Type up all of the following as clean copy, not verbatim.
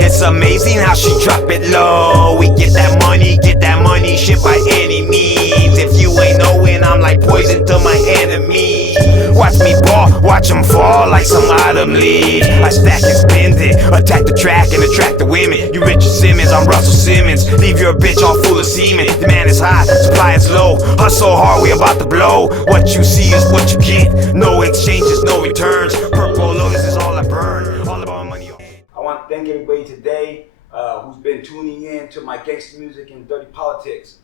It's amazing how she drop it low. We get that money, shit by any means. If you ain't knowing, I'm like poison to my enemies. Watch me ball, watch them fall like some autumn leaves. I stack and spend it, attack the track and attract the women. You Richard Simmons, I'm Russell Simmons. Leave your bitch all full of semen. Demand is high, supply is low. Hustle hard, we about to blow. What you see is what you get. No exchanges, no returns. Purple lotus is all I burn. All about money. I want to thank everybody today who's been tuning in to my gangster music and dirty politics.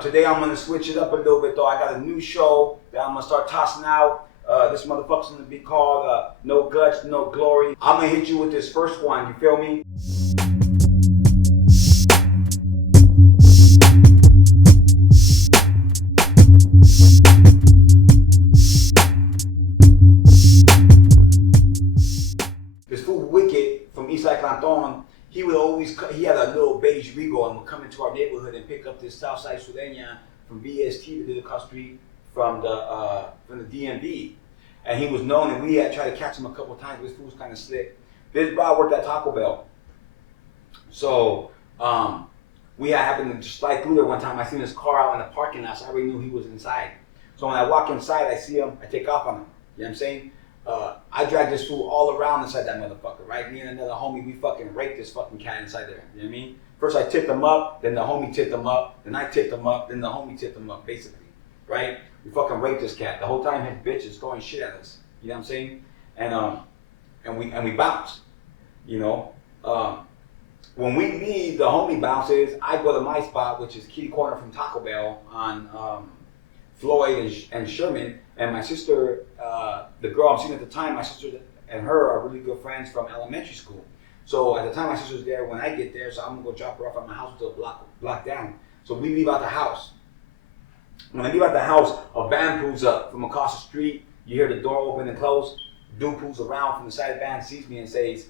Today I'm going to switch it up a little bit though. I got a new show that I'm going to start tossing out. This motherfucker's going to be called No Guts, No Glory. I'm going to hit you with this first one, you feel me? This fool Wicked from Eastside Clanton, he had a little beige Regal and would come into our neighborhood and pick up this Southside Sureña from VST that did across the street from the DMV. And he was known, and we had tried to catch him a couple of times. This fool was kind of slick. This bro worked at Taco Bell. So we had happened to just slide through there one time. I seen his car out in the parking lot, so I already knew he was inside. So when I walk inside, I see him, I take off on him. You know what I'm saying? I dragged this fool all around inside that motherfucker, right? Me and another homie, we fucking raped this fucking cat inside there. You know what I mean? First I tipped him up, then the homie tipped him up, then I tipped him up, then the homie tipped him up, basically, right? We fucking raped this cat. The whole time his bitch is throwing shit at us. You know what I'm saying? And we bounce. You know? When we leave, the homie bounces. I go to my spot, which is kitty corner from Taco Bell on Floyd and Sherman. And my sister, the girl I'm seeing at the time, my sister and her are really good friends from elementary school. So at the time my sister's there, when I get there, so I'm gonna go drop her off at my house to a block down. So we leave out the house. When I leave out the house, a van pulls up from across the street. You hear the door open and close. Dude pulls around from the side of the van, sees me and says,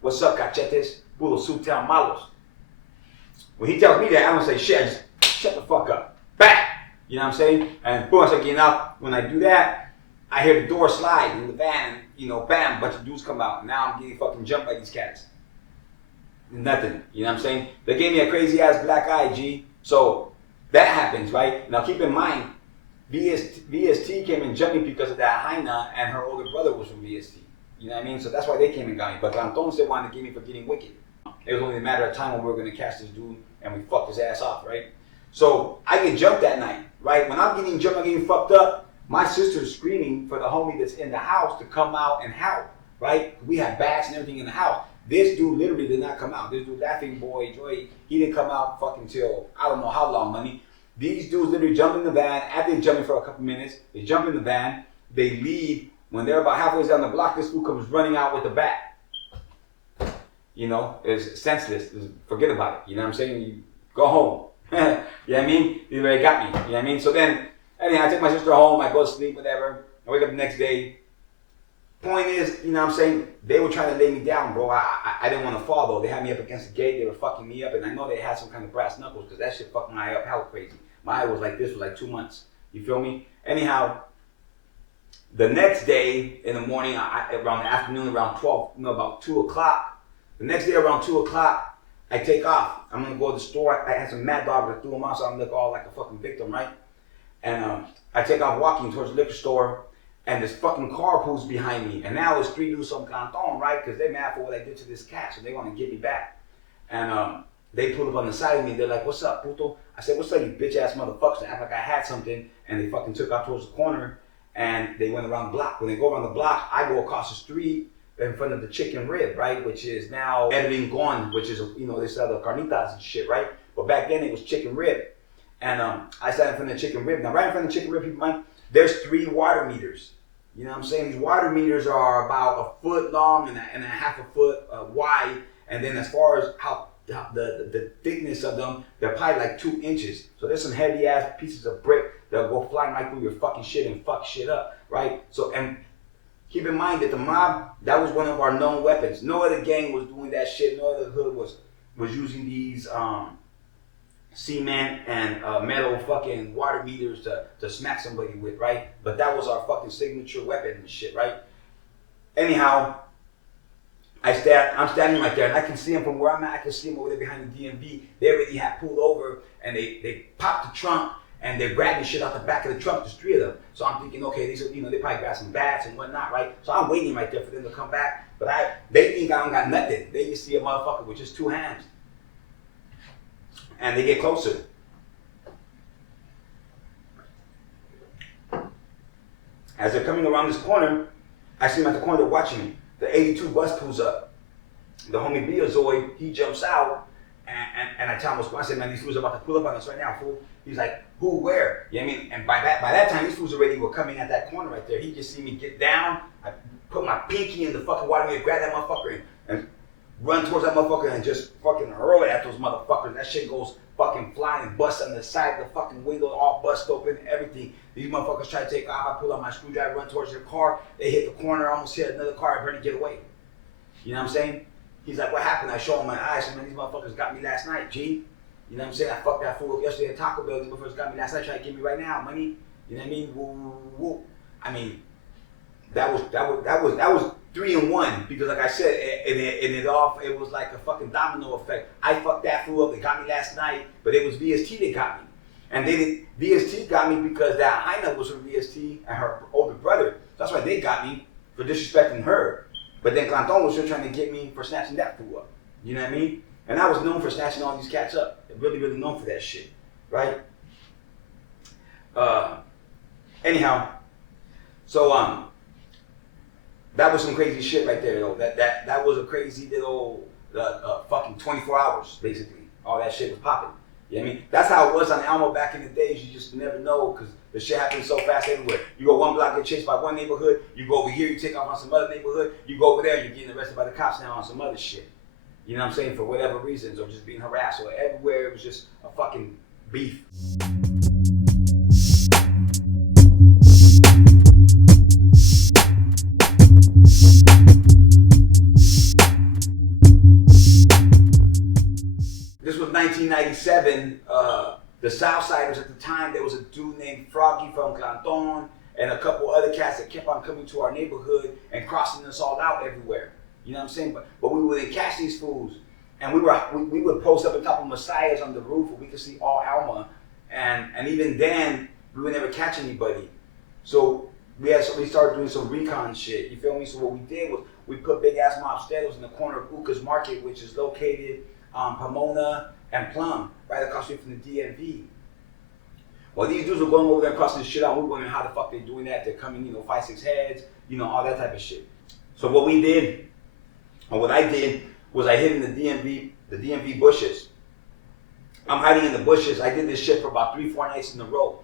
"What's up, cachetes? Pulos sutan malos." When he tells me that, I don't say shit. I just shut the fuck up. Back. You know what I'm saying? And boom, I start getting up. When I do that, I hear the door slide in the van, and, you know, bam, a bunch of dudes come out. Now I'm getting fucking jumped by these cats. Nothing. You know what I'm saying? They gave me a crazy ass black eye, G. So that happens, right? Now keep in mind, VST came and jumped me because of that hyena, and her older brother was from VST. You know what I mean? So that's why they came and got me. But Clanton said wanted to get me for getting wicked. It was only a matter of time when we were going to catch this dude, and we fucked his ass off, right? So I get jumped that night, right? When I'm getting jumped, I'm getting fucked up, my sister's screaming for the homie that's in the house to come out and help, right? We had bats and everything in the house. This dude literally did not come out. This dude, Laughing Boy, Joy, he didn't come out fucking till I don't know how long, money. These dudes literally jump in the van. After they jump in for a couple minutes, they jump in the van, they leave. When they're about halfway down the block, this fool comes running out with the bat. You know, it's senseless. Forget about it. You know what I'm saying? You go home. You know what I mean? You already got me. You know what I mean? So then, anyhow, I take my sister home. I go to sleep, whatever. I wake up the next day. Point is, you know what I'm saying? They were trying to lay me down, bro. I didn't want to fall, though. They had me up against the gate. They were fucking me up. And I know they had some kind of brass knuckles because that shit fucked my eye up hella crazy. My eye was like this for like 2 months. You feel me? Anyhow, the next day in the morning, around the afternoon, around 12, about 2 o'clock. The next day around 2 o'clock, I take off. I'm going to go to the store. I had some mad dogs that threw them out, so I'm going to look all like a fucking victim, right? And I take off walking towards the liquor store, and this fucking car pulls behind me. And now it's 3 dudes from Clanton, right? Because they're mad for what I did to this cat, so they want to get me back. And they pull up on the side of me. They're like, "What's up, puto?" I said, "What's up, you bitch-ass motherfuckers?" They act like I had something, and they fucking took off towards the corner, and they went around the block. When they go around the block, I go across the street in front of the Chicken Rib, right? Which is now Editing Gone, which is, you know, they sell the carnitas and shit, right? But back then it was Chicken Rib. And I sat in front of the Chicken Rib. Now, right in front of the Chicken Rib, people mind, there's 3 water meters. You know what I'm saying? These water meters are about 1 foot long and a half a foot wide. And then as far as how the thickness of them, they're probably like 2 inches. So there's some heavy ass pieces of brick that'll go flying right through your fucking shit and fuck shit up, right? So, and keep in mind that the mob, that was one of our known weapons. No other gang was doing that shit. No other hood was using these cement and metal fucking water meters to smack somebody with, right? But that was our fucking signature weapon and shit, right? Anyhow, I'm standing right there, and I can see him from where I'm at. I can see him over there behind the DMV. They already had pulled over, and they popped the trunk, and they're grabbing shit out the back of the trunk. There's 3 of them. So I'm thinking, okay, these are, they probably grabbed some bats and whatnot, right? So I'm waiting right there for them to come back. But they think I don't got nothing. They just see a motherfucker with just 2 hands. And they get closer. As they're coming around this corner, I see them at the corner, they're watching me. The 82 bus pulls up. The homie Beazoid, he jumps out, and I tell him what's going on. I said, man, these fools are about to pull up on us right now, fool. He's like, who, where? You know what I mean? And by that time, these fools already were coming at that corner right there. He just see me get down. I put my pinky in the fucking water, grab that motherfucker and run towards that motherfucker and just fucking hurl it at those motherfuckers. That shit goes fucking flying and busts on the side of the fucking window, all bust open, everything. These motherfuckers try to take off. I pull out my screwdriver, run towards their car. They hit the corner, almost hit another car, and ready to get away. You know what I'm saying? He's like, what happened? I show him my eyes. I said, man, these motherfuckers got me last night, G. You know what I'm saying? I fucked that fool up yesterday at Taco Bell. These motherfuckers got me last night, trying to get me right now, money. You know what I mean? Woo, woo. I mean, that was 3 in 1, because like I said, it was like a fucking domino effect. I fucked that fool up. They got me last night, but it was VST that got me. And VST got me because that Heina was from VST and her older brother. That's why they got me for disrespecting her. But then Clanton was still trying to get me for snatching that fool up. You know what I mean? And I was known for snatching all these cats up. Really, really known for that shit, right? Anyhow, so that was some crazy shit right there, though. That was a crazy little fucking 24 hours, basically. All that shit was popping. You know what I mean? That's how it was on Elmo back in the days. You just never know, because the shit happens so fast everywhere. You go one block, get chased by one neighborhood. You go over here, you take off on some other neighborhood. You go over there, you're getting arrested by the cops now on some other shit. You know what I'm saying? For whatever reasons, or just being harassed, or everywhere it was just a fucking beef. This was 1997. The Southsiders at the time, there was a dude named Froggy from Clanton and a couple other cats that kept on coming to our neighborhood and crossing us all out everywhere. You know what I'm saying? But we wouldn't catch these fools. And we would post up on top of Messiahs on the roof where we could see all Alma. And even then, we would never catch anybody. So we started doing some recon shit. You feel me? So what we did was we put big ass mobsteros in the corner of Uca's Market, which is located Pomona and Plum, right across the street from the DMV. Well, these dudes were going over there and crossing this shit out. We were wondering how the fuck they're doing that. They're coming, 5, 6 heads, all that type of shit. So what we did, or what I did, was I hid in the DMV bushes. I'm hiding in the bushes. I did this shit for about 3-4 nights in a row.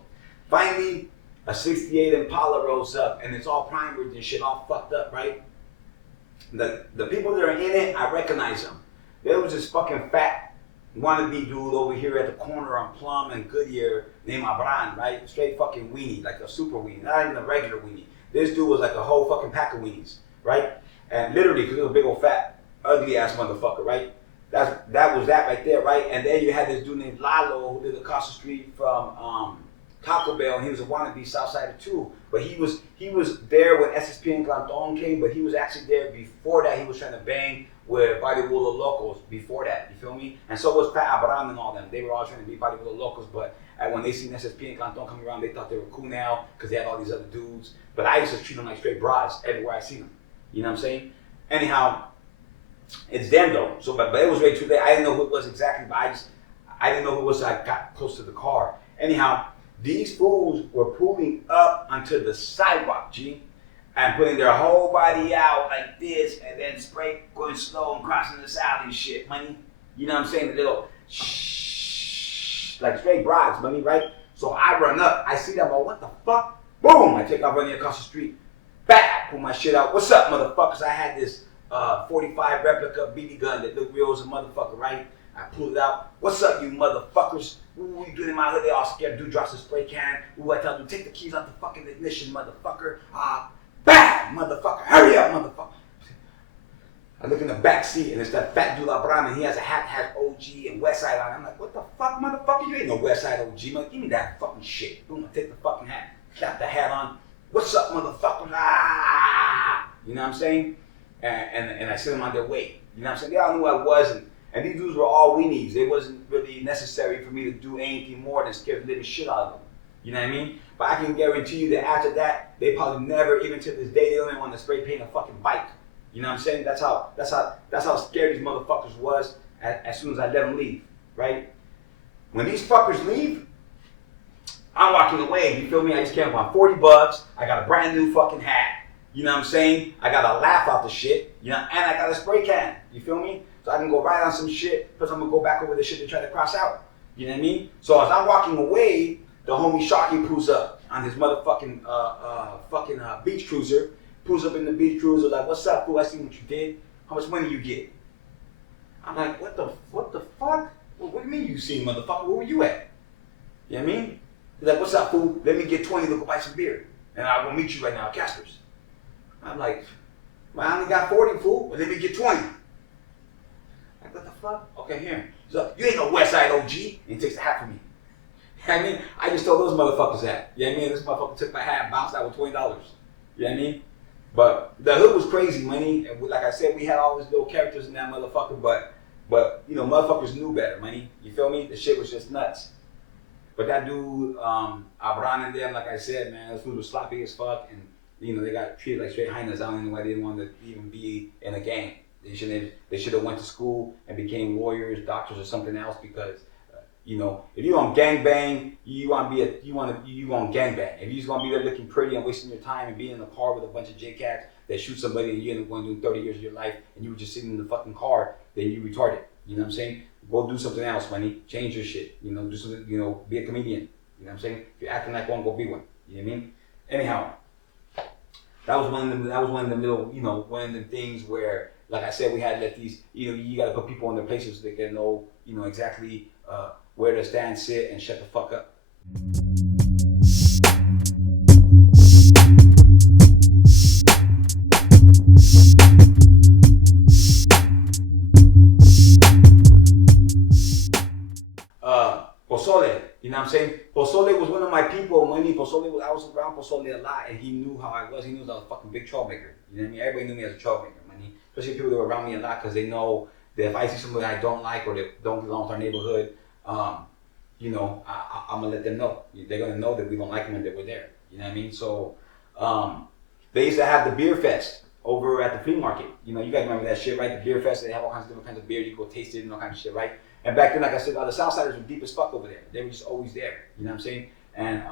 Finally, a 68 Impala rolls up, and it's all primered and shit, all fucked up, right? The people that are in it, I recognize them. There was this fucking fat wannabe dude over here at the corner on Plum and Goodyear named Abran, right? Straight fucking weenie, like a super weenie, not even a regular weenie. This dude was like a whole fucking pack of weenies, right? And literally, because he was a big old fat, ugly ass motherfucker, right? That was that right there, right? And then you had this dude named Lalo who lived across the street from Taco Bell, and he was a wannabe Southsider too. But he was there when SSP and Clanton came, but he was actually there before that. He was trying to bang with Bodybuilder Locals before that, you feel me? And so was Pat Abram and all them. They were all trying to be Bodybuilder Locals, but when they seen SSP and Clanton coming around, they thought they were cool now because they had all these other dudes. But I used to treat them like straight broads everywhere I seen them. You know what I'm saying? Anyhow, it's them though. So, but it was way too late. I didn't know who it was exactly, but I didn't know who it was. So I got close to the car. Anyhow, these fools were pulling up onto the sidewalk, G, and putting their whole body out like this, and then going slow and crossing this alley and shit, money. You know what I'm saying? The little shh, like straight broads, money, right? So I run up. I see them. What the fuck? Boom! I take off running across the street. Back, pull my shit out. What's up, motherfuckers? I had this 45 replica BB gun that looked real as a motherfucker, right? I pulled it out. What's up, you motherfuckers? Ooh, you doing in my hood? They all scared. Dude drops a spray can. Ooh, I tell dude, take the keys out the fucking ignition, motherfucker. Bam, motherfucker. Hurry up, motherfucker. I look in the back seat, and it's that fat dude Abram, and he has a hat, has OG and Westside on it. I'm like, what the fuck, motherfucker? You ain't no Westside OG, man. Give me that fucking shit. Boom, I take the fucking hat. Clap the hat on. What's up, motherfucker? You know what I'm saying? and I sent them on their way. You know what I'm saying? They all knew I was, and these dudes were all weenies. It wasn't really necessary for me to do anything more than scare the living shit out of them. You know what I mean? But I can guarantee you that after that, they probably never, even to this day, they don't even want to spray paint a fucking bike. You know what I'm saying? That's how scared these motherfuckers was as soon as I let them leave, right? When these fuckers leave, I'm walking away, you feel me? I just came up on $40. I got a brand new fucking hat. You know what I'm saying? I got a laugh out the shit, you know, and I got a spray can. You feel me? So I can go right on some shit, plus I'm gonna go back over the shit to try to cross out. You know what I mean? So as I'm walking away, the homie Sharky pulls up on his motherfucking beach cruiser. Pulls up in the beach cruiser, like, what's up, fool? I seen what you did. How much money you get? I'm like, what the fuck? Well, what do you mean you seen, motherfucker? Where were you at? You know what I mean? He's like, what's up, fool? Let me get 20 to go buy some beer. And I will meet you right now at Casper's. I'm like, well, I only got 40, fool, but let me get 20. Like, what the fuck? Okay, here. So, you ain't no Westside OG. And he takes the hat from me. You know what I mean? I just told those motherfuckers that. You know what I mean? This motherfucker took my hat and bounced out with $20. You know what I mean? But the hood was crazy, money. And like I said, we had all these little characters in that motherfucker, but you know, motherfuckers knew better, money. You feel me? The shit was just nuts. But that dude, Abran and them, like I said, man, those dudes were sloppy as fuck, and you know, they got treated like straight hyenas. I don't even know why they didn't want to even be in a gang. They should have went to school and became lawyers, doctors, or something else, because you know, if you on gangbang, you want gangbang. If you just want to be there looking pretty and wasting your time and being in the car with a bunch of J-Cats that shoot somebody and you end up going to do 30 years of your life and you were just sitting in the fucking car, then you retarded. You know what I'm saying? Go do something else, money. Change your shit. You know, do something, you know, be a comedian. You know what I'm saying? If you're acting like one, go be one. You know what I mean? Anyhow, that was one of the middle, you know, one of the things where, like I said, we had to let these, you know, you got to put people in their places so they can know, you know, exactly where to stand, sit, and shut the fuck up. Pozole, you know what I'm saying? Pozole was one of my people, money. I was around Pozole a lot, and he knew how I was. He knew I was a fucking big troublemaker. You know what I mean? Everybody knew me as a troublemaker, money. Especially people that were around me a lot, because they know that if I see somebody I don't like or that don't belong to our neighborhood, you know, I'm gonna let them know. They're gonna know that we don't like them and that we're there. You know what I mean? So, they used to have the beer fest over at the flea market. You know, you guys remember that shit, right? The beer fest, they have all kinds of different kinds of beer. You go taste it and all kinds of shit, right? And back then, like I said, the Southsiders were deep as fuck over there. They were just always there. You know what I'm saying? And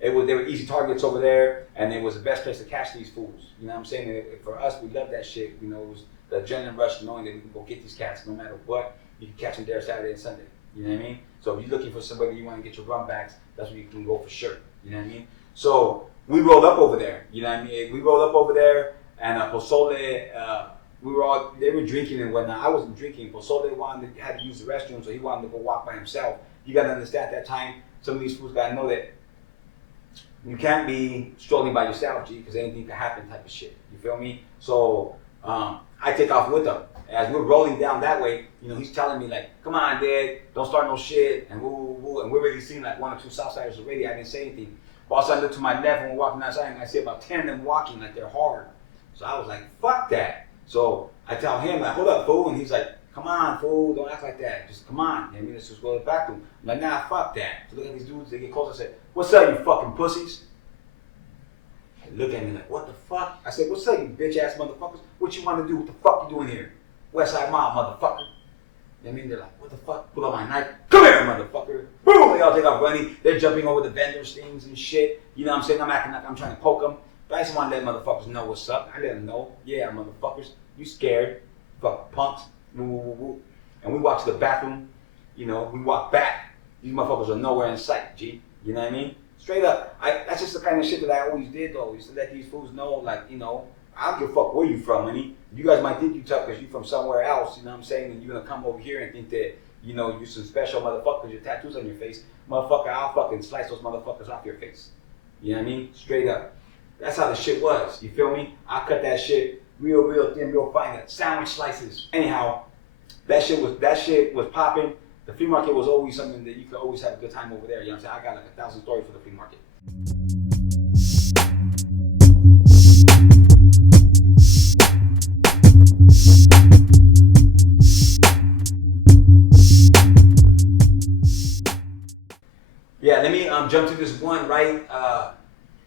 they were easy targets over there, and it was the best place to catch these fools. You know what I'm saying? And for us, we loved that shit. You know, it was the adrenaline rush, knowing that we can go get these cats no matter what. You can catch them there Saturday and Sunday. You know what I mean? So if you're looking for somebody you want to get your run backs, that's where you can go for sure. You know what I mean? So we rolled up over there. You know what I mean? We rolled up over there, and Pozole, they were drinking and whatnot. I wasn't drinking. Pozole had to use the restroom, so he wanted to go walk by himself. You got to understand at that time, some of these fools got to know that you can't be strolling by yourself, G, because anything can happen type of shit. You feel me? So I take off with him. As we're rolling down that way, you know, he's telling me like, come on, Dad, don't start no shit, and woo, woo, woo. And we're already seeing like 1 or 2 Southsiders already. I didn't say anything. But also I look to my left when we're walking outside, and I see about 10 of them walking like they're hard. So I was like, fuck that. So I tell him, like, hold up, fool. And he's like, come on, fool, don't act like that. Just come on. You know what I mean? Let's just go to the bathroom. I'm like, nah, fuck that. So look at these dudes, they get close. I said, what's up, you fucking pussies? They look at me like, what the fuck? I said, what's up, you bitch ass motherfuckers? What you want to do? What the fuck you doing here? Westside Mob, motherfucker. You know what I mean? They're like, what the fuck? Pull out my knife. Come here, motherfucker. Boom! They all take off running. They're jumping over the vendors, things and shit. You know what I'm saying? I'm acting like I'm trying to poke them. But I just want to let motherfuckers know what's up. I let them know. Yeah, motherfuckers. You scared. Fuck punks. Woo, woo, woo, woo. And we walk to the bathroom. You know, we walk back. These motherfuckers are nowhere in sight, G. You know what I mean? Straight up. That's just the kind of shit that I always did, though. Is to let these fools know, like, you know, I don't give a fuck where you from, honey. You guys might think you tough because you from somewhere else, you know what I'm saying? And you're going to come over here and think that, you know, you're some special motherfucker, your tattoos on your face. Motherfucker, I'll fucking slice those motherfuckers off your face. You know what I mean? Straight up. That's how the shit was. You feel me? I cut that shit real thin, real fine. Sandwich slices. Anyhow, that shit was popping. The flea market was always something that you could always have a good time over there. You know what I'm saying? I got like 1,000 stories for the flea market. jump to this one, right?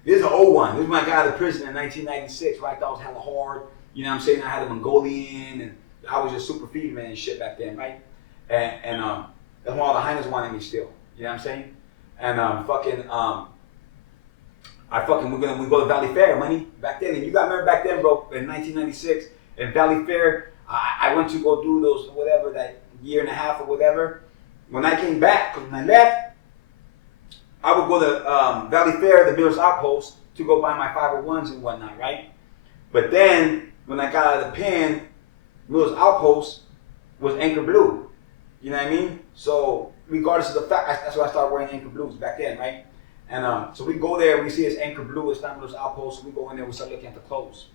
This is an old one. This is when I got out of prison in 1996, right? I thought I was hella hard. You know what I'm saying? I had a Mongolian, and I was just super feed man and shit back then, right? And that's when all the hyenas wanted me still. You know what I'm saying? And we go to Valley Fair, money, back then. And you got remember back then, bro, in 1996, in Valley Fair, I went to go do those, whatever, that year and a half or whatever. When I came back, because when I left, I would go to Valley Fair, the Miller's Outpost, to go buy my 501s and whatnot, right? But then, when I got out of the pen, Miller's Outpost was Anchor Blue. You know what I mean? So, regardless of the fact, that's why I started wearing Anchor Blues back then, right? And so we go there, we see it's Anchor Blue, it's not Miller's Outpost, so we go in there, we start looking at the clothes.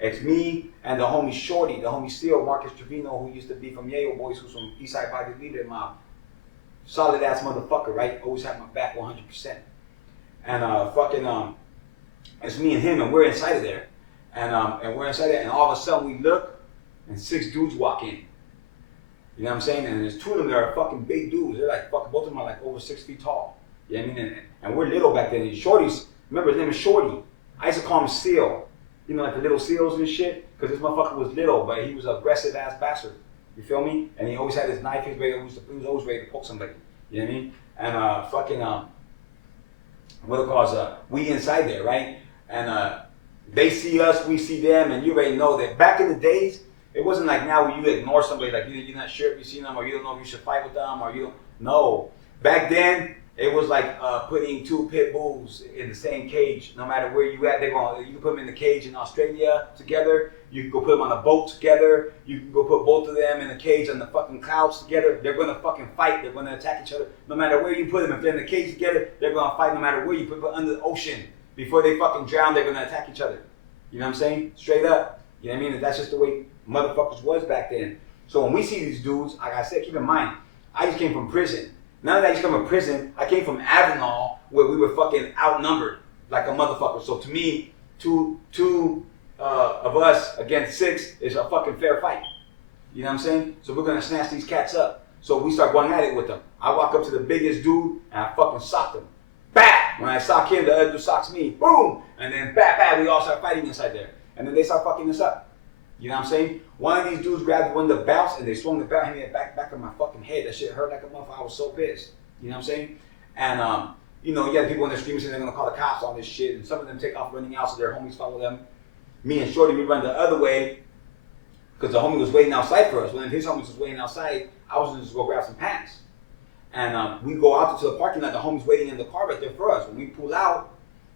It's me and the homie Shorty, the homie Seal, Marcus Trevino, who used to be from Yale Boys, who's from Eastside Body Leader, my solid ass motherfucker, right? Always had my back 100%. And it's me and him, and we're inside of there. And we're inside there, and all of a sudden we look, and 6 dudes walk in. You know what I'm saying? And there's 2 of them that are fucking big dudes. They're like fucking, both of them are like over 6 feet tall. You know what I mean? And we're little back then. And Shorty's, remember his name is Shorty. I used to call him Seal. You know, like the little seals and shit? Because this motherfucker was little, but he was an aggressive ass bastard. You feel me? And he always had his knife, he was always ready to poke somebody. You know what I mean? And what it calls, we inside there, right? And they see us, we see them, and you already know that back in the days, it wasn't like now where you ignore somebody, like you're not sure if you see them, or you don't know if you should fight with them, or you don't. No. Back then, it was like putting 2 pit bulls in the same cage. No matter where you at, you can put them in the cage in Australia together. You can go put them on a boat together. You can go put both of them in a cage on the fucking clouds together. They're gonna fucking fight. They're gonna attack each other. No matter where you put them, if they're in the cage together, they're gonna fight. No matter where you put them under the ocean, before they fucking drown, they're gonna attack each other. You know what I'm saying? Straight up. You know what I mean? And that's just the way motherfuckers was back then. So when we see these dudes, like I said, keep in mind, I just came from prison. None of that just come from prison. I came from Avenal, where we were fucking outnumbered like a motherfucker. So to me, two of us against 6 is a fucking fair fight. You know what I'm saying? So we're gonna snatch these cats up. So we start going at it with them. I walk up to the biggest dude and I fucking sock him. Bah! When I sock him, the other dude socks me. Boom! And then bah, we all start fighting inside there. And then they start fucking us up. You know what I'm saying? One of these dudes grabbed one of the belts and they swung the belt and hit me in the back of my fucking head. That shit hurt like a motherfucker. I was so pissed. You know what I'm saying? And you know, you have people in the street saying they're gonna call the cops on this shit, and some of them take off running out so their homies follow them. Me and Shorty, we run the other way because the homie was waiting outside for us. When his homies was waiting outside, I was just go grab some pants. And we go out to the parking lot, the homie's waiting in the car right there for us. When we pull out,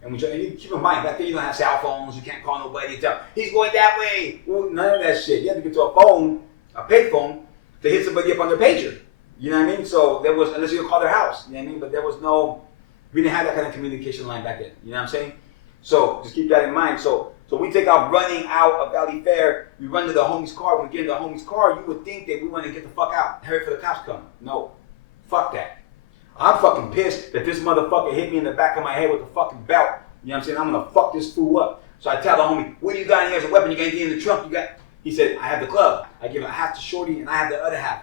and you keep in mind, back then you don't have cell phones, you can't call nobody, tell he's going that way. Well, none of that shit. You have to get to a phone, a pay phone, to hit somebody up on their pager. You know what I mean? So there was, unless you could call their house, you know what I mean? But there was no, we didn't have that kind of communication line back then. You know what I'm saying? So just keep that in mind. So we take off running out of Valley Fair. We run to the homie's car. When we get in the homie's car, you would think that we want to get the fuck out, hurry for the cops come. No, fuck that. I'm fucking pissed that this motherfucker hit me in the back of my head with a fucking belt. You know what I'm saying? I'm gonna fuck this fool up. So I tell the homie, what do you got in here as a weapon? You got anything in the trunk? You got? He said, I have the club. I give half to Shorty and I have the other half.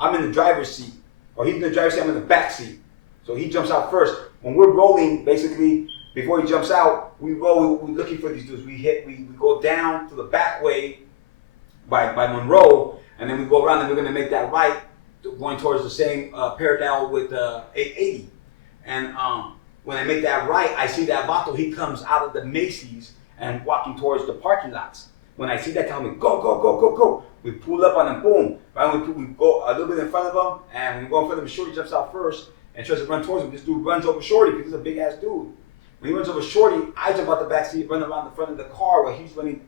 I'm in the driver's seat. Or he's in the driver's seat, I'm in the back seat. So he jumps out first. When we're rolling, basically, before he jumps out, we roll, we're looking for these dudes. We go down to the back way by Monroe, and then we go around and we're gonna make that right, going towards the same parallel with 880. And when I make that right, I see that Vato, he comes out of the Macy's and walking towards the parking lots. When I see that, tell me, go, go, go, go, go. We pull up on him, boom. Right, we go a little bit in front of him, and when we go in front of him, Shorty jumps out first and tries to run towards him. This dude runs over Shorty because he's a big ass dude. When he runs over Shorty, I jump out the back seat, run around the front of the car while he's running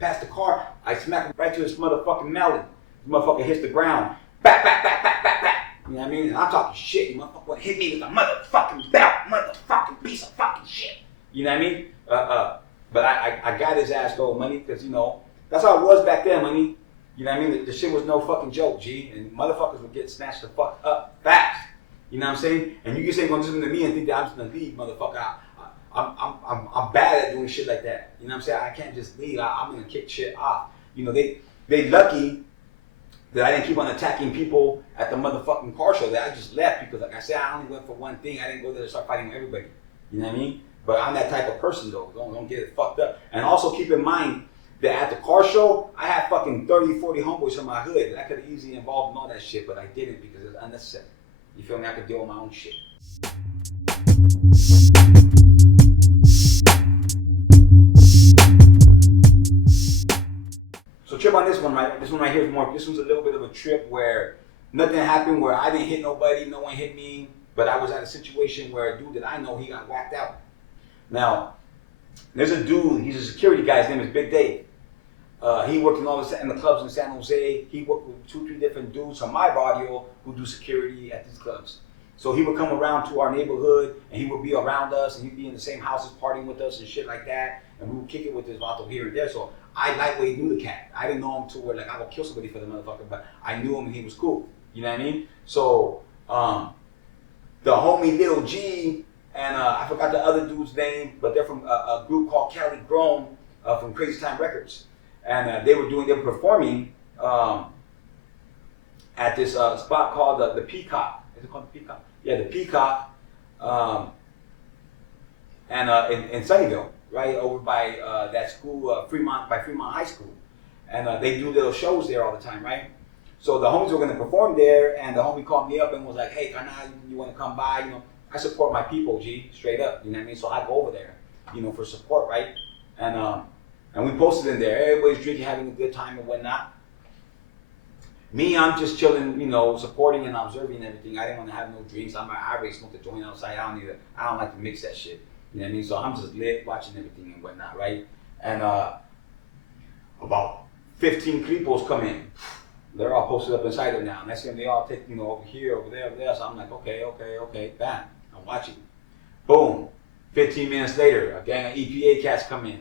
past the car. I smack him right to his motherfucking melon. This motherfucker hits the ground. Back, back, back, back, back, back. You know what I mean? And I'm talking shit. You motherfucker hit me with a motherfucking belt, motherfucking piece of fucking shit. You know what I mean? But I got his ass though, money, because you know, that's how it was back then, money. You know what I mean? The shit was no fucking joke, G. And motherfuckers would get snatched the fuck up fast. You know what I'm saying? And you can say, gonna listen to me and think that I'm just gonna leave, motherfucker. I'm bad at doing shit like that. You know what I'm saying? I can't just leave. I'm gonna kick shit off. You know, they lucky that I didn't keep on attacking people at the motherfucking car show, that I just left because, like I said, I only went for one thing. I didn't go there to start fighting with everybody. You know what I mean? But I'm that type of person, though. Don't get it fucked up. And also keep in mind that at the car show, I had fucking 30, 40 homeboys from my hood that I could have easily involved in all that shit, but I didn't because it was unnecessary. You feel me? I could deal with my own shit. So trip on this one, right? This one right here is more, this one's a little bit of a trip where nothing happened, where I didn't hit nobody, no one hit me, but I was at a situation where a dude that I know, he got whacked out. Now, there's a dude, he's a security guy, his name is Big Dave. He worked in the clubs in San Jose. He worked with 2-3 different dudes from my barrio who do security at these clubs. So he would come around to our neighborhood and he would be around us and he'd be in the same houses partying with us and shit like that. And we would kick it with this vato here and there. So I lightweight knew the cat. I didn't know him to where like I would kill somebody for the motherfucker, but I knew him and he was cool. You know what I mean? So the homie Lil G and I forgot the other dude's name, but they're from a group called Cali Grown from Crazy Time Records. And they were performing at this spot called the Peacock. Is it called the Peacock? Yeah, the Peacock. In Sunnyvale, right over by that school, Fremont High School. And they do little shows there all the time, right? So the homies were going to perform there, and the homie called me up and was like, "Hey, Kana, you want to come by? You know, I support my people, G, straight up. You know what I mean? So I go over there, you know, for support, right? And we posted in there. Everybody's drinking, having a good time and whatnot. Me, I'm just chilling, you know, supporting and observing everything. I didn't want to have no drinks. I already smoked a joint outside. I don't like to mix that shit. You know what I mean? So I'm just lit, watching everything and whatnot, right? And about 15 creepos come in. They're all posted up inside it now. And I see them, they all take, you know, over here, over there. So I'm like, okay, bam. I'm watching. Boom. 15 minutes later, a gang of EPA cats come in.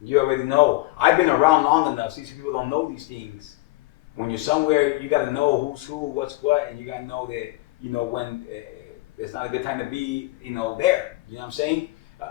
You already know. I've been around long enough. See, people don't know these things. When you're somewhere, you got to know who's who, what's what, and you got to know that, you know, when it's not a good time to be, you know, there. You know what I'm saying?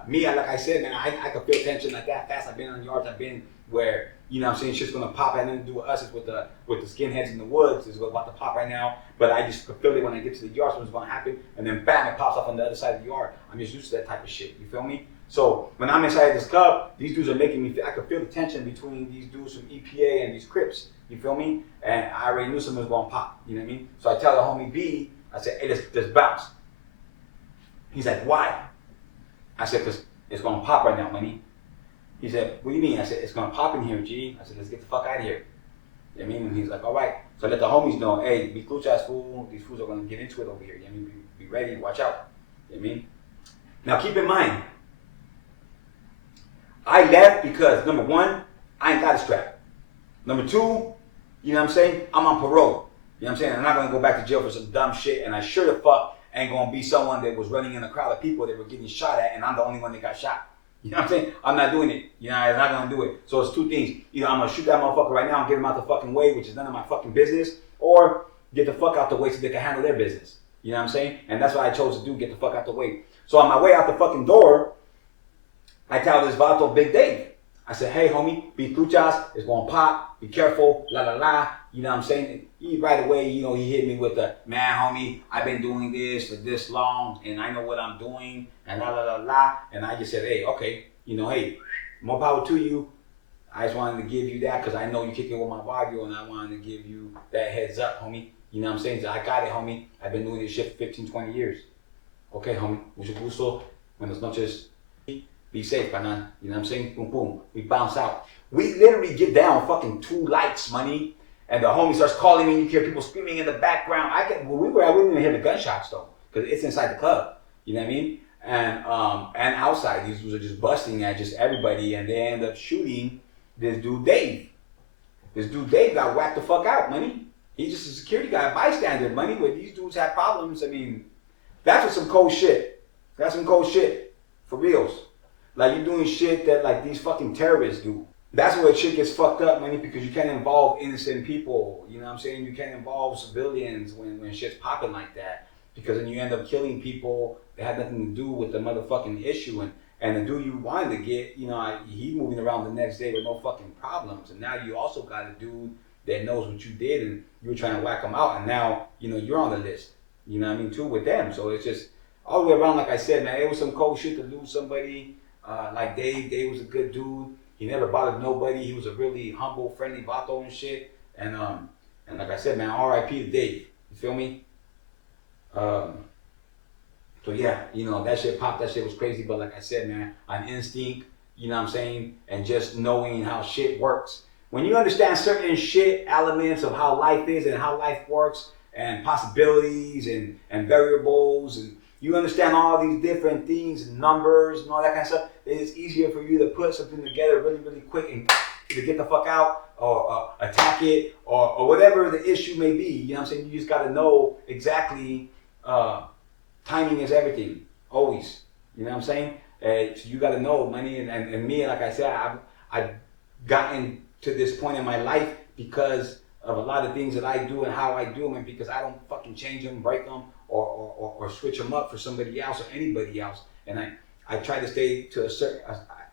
Me, like I said, man, I can feel tension like that fast. I've been on yards. I've been where, you know what I'm saying, shit's going to pop. And nothing to do with us. It's with the skinheads in the woods. It's about to pop right now. But I just feel it when I get to the yard, something's going to happen. And then bam, it pops up on the other side of the yard. I'm just used to that type of shit. You feel me? So when I'm inside this club, these dudes are making me feel, I can feel the tension between these dudes from EPA and these Crips. You feel me? And I already knew something was going to pop. You know what I mean? So I tell the homie B, I said, hey, let's bounce. He's like, why? I said, because it's going to pop right now, money. He said, what do you mean? I said, it's going to pop in here, G. I said, let's get the fuck out of here. You know what I mean? And he's like, all right. So I let the homies know, hey, be clutch ass fool. These fools are going to get into it over here. You know what I mean? Be ready. Watch out. You know what I mean? Now keep in mind, I left because, number one, I ain't got a strap. Number two, you know what I'm saying? I'm on parole. You know what I'm saying? I'm not going to go back to jail for some dumb shit, and I sure the fuck ain't going to be someone that was running in a crowd of people that were getting shot at, and I'm the only one that got shot. You know what I'm saying? I'm not doing it. You know, I'm not going to do it. So it's two things. Either I'm going to shoot that motherfucker right now and get him out the fucking way, which is none of my fucking business, or get the fuck out the way so they can handle their business. You know what I'm saying? And that's what I chose to do, get the fuck out the way. So on my way out the fucking door, I tell this vato, Big Dave. I said, hey, homie, be truchas, it's gonna pop, be careful, la la la. You know what I'm saying? He right away, you know, he hit me with the, man, homie, I've been doing this for this long, and I know what I'm doing, and la la la la. And I just said, hey, okay, you know, hey, more power to you. I just wanted to give you that because I know you kick it with my barrio, and I wanted to give you that heads up, homie. You know what I'm saying? So I got it, homie. I've been doing this shit for 15, 20 years. Okay, homie, mucho gusto. Buenas noches. Be safe, man. You know what I'm saying? Boom, boom. We bounce out. We literally get down fucking 2 lights, money. And the homie starts calling me. You hear people screaming in the background. I wouldn't even hear the gunshots though, because it's inside the club. You know what I mean? And outside, these dudes are just busting at just everybody, and they end up shooting this dude Dave. This dude Dave got whacked the fuck out, money. He's just a security guy, a bystander, money. But these dudes have problems. I mean, that's some cold shit. That's some cold shit, for reals. Like, you're doing shit that, like, these fucking terrorists do. That's where shit gets fucked up, money, because you can't involve innocent people. You know what I'm saying? You can't involve civilians when shit's popping like that. Because then you end up killing people that had nothing to do with the motherfucking issue. And the dude you wanted to get, you know, he moving around the next day with no fucking problems. And now you also got a dude that knows what you did, and you were trying to whack them out, and now, you know, you're on the list. You know what I mean, too, with them. So it's just all the way around, like I said, man, it was some cold shit to lose somebody like Dave. Dave was a good dude. He never bothered nobody. He was a really humble, friendly vato and shit. And like I said, man, R.I.P. to Dave. You feel me? So yeah, you know, that shit popped, that shit was crazy, but like I said, man, on instinct, you know what I'm saying, and just knowing how shit works. When you understand certain shit, elements of how life is and how life works, and possibilities and variables, and you understand all these different things and numbers and all that kind of stuff, it's easier for you to put something together really, really quick and to get the fuck out or attack it or whatever the issue may be. You know what I'm saying? You just got to know exactly. Timing is everything, always. You know what I'm saying? So you got to know money, and me, like I said, I've gotten to this point in my life because of a lot of things that I do and how I do them, and because I don't fucking change them, break them, or switch them up for somebody else or anybody else. And I try to stay to a certain,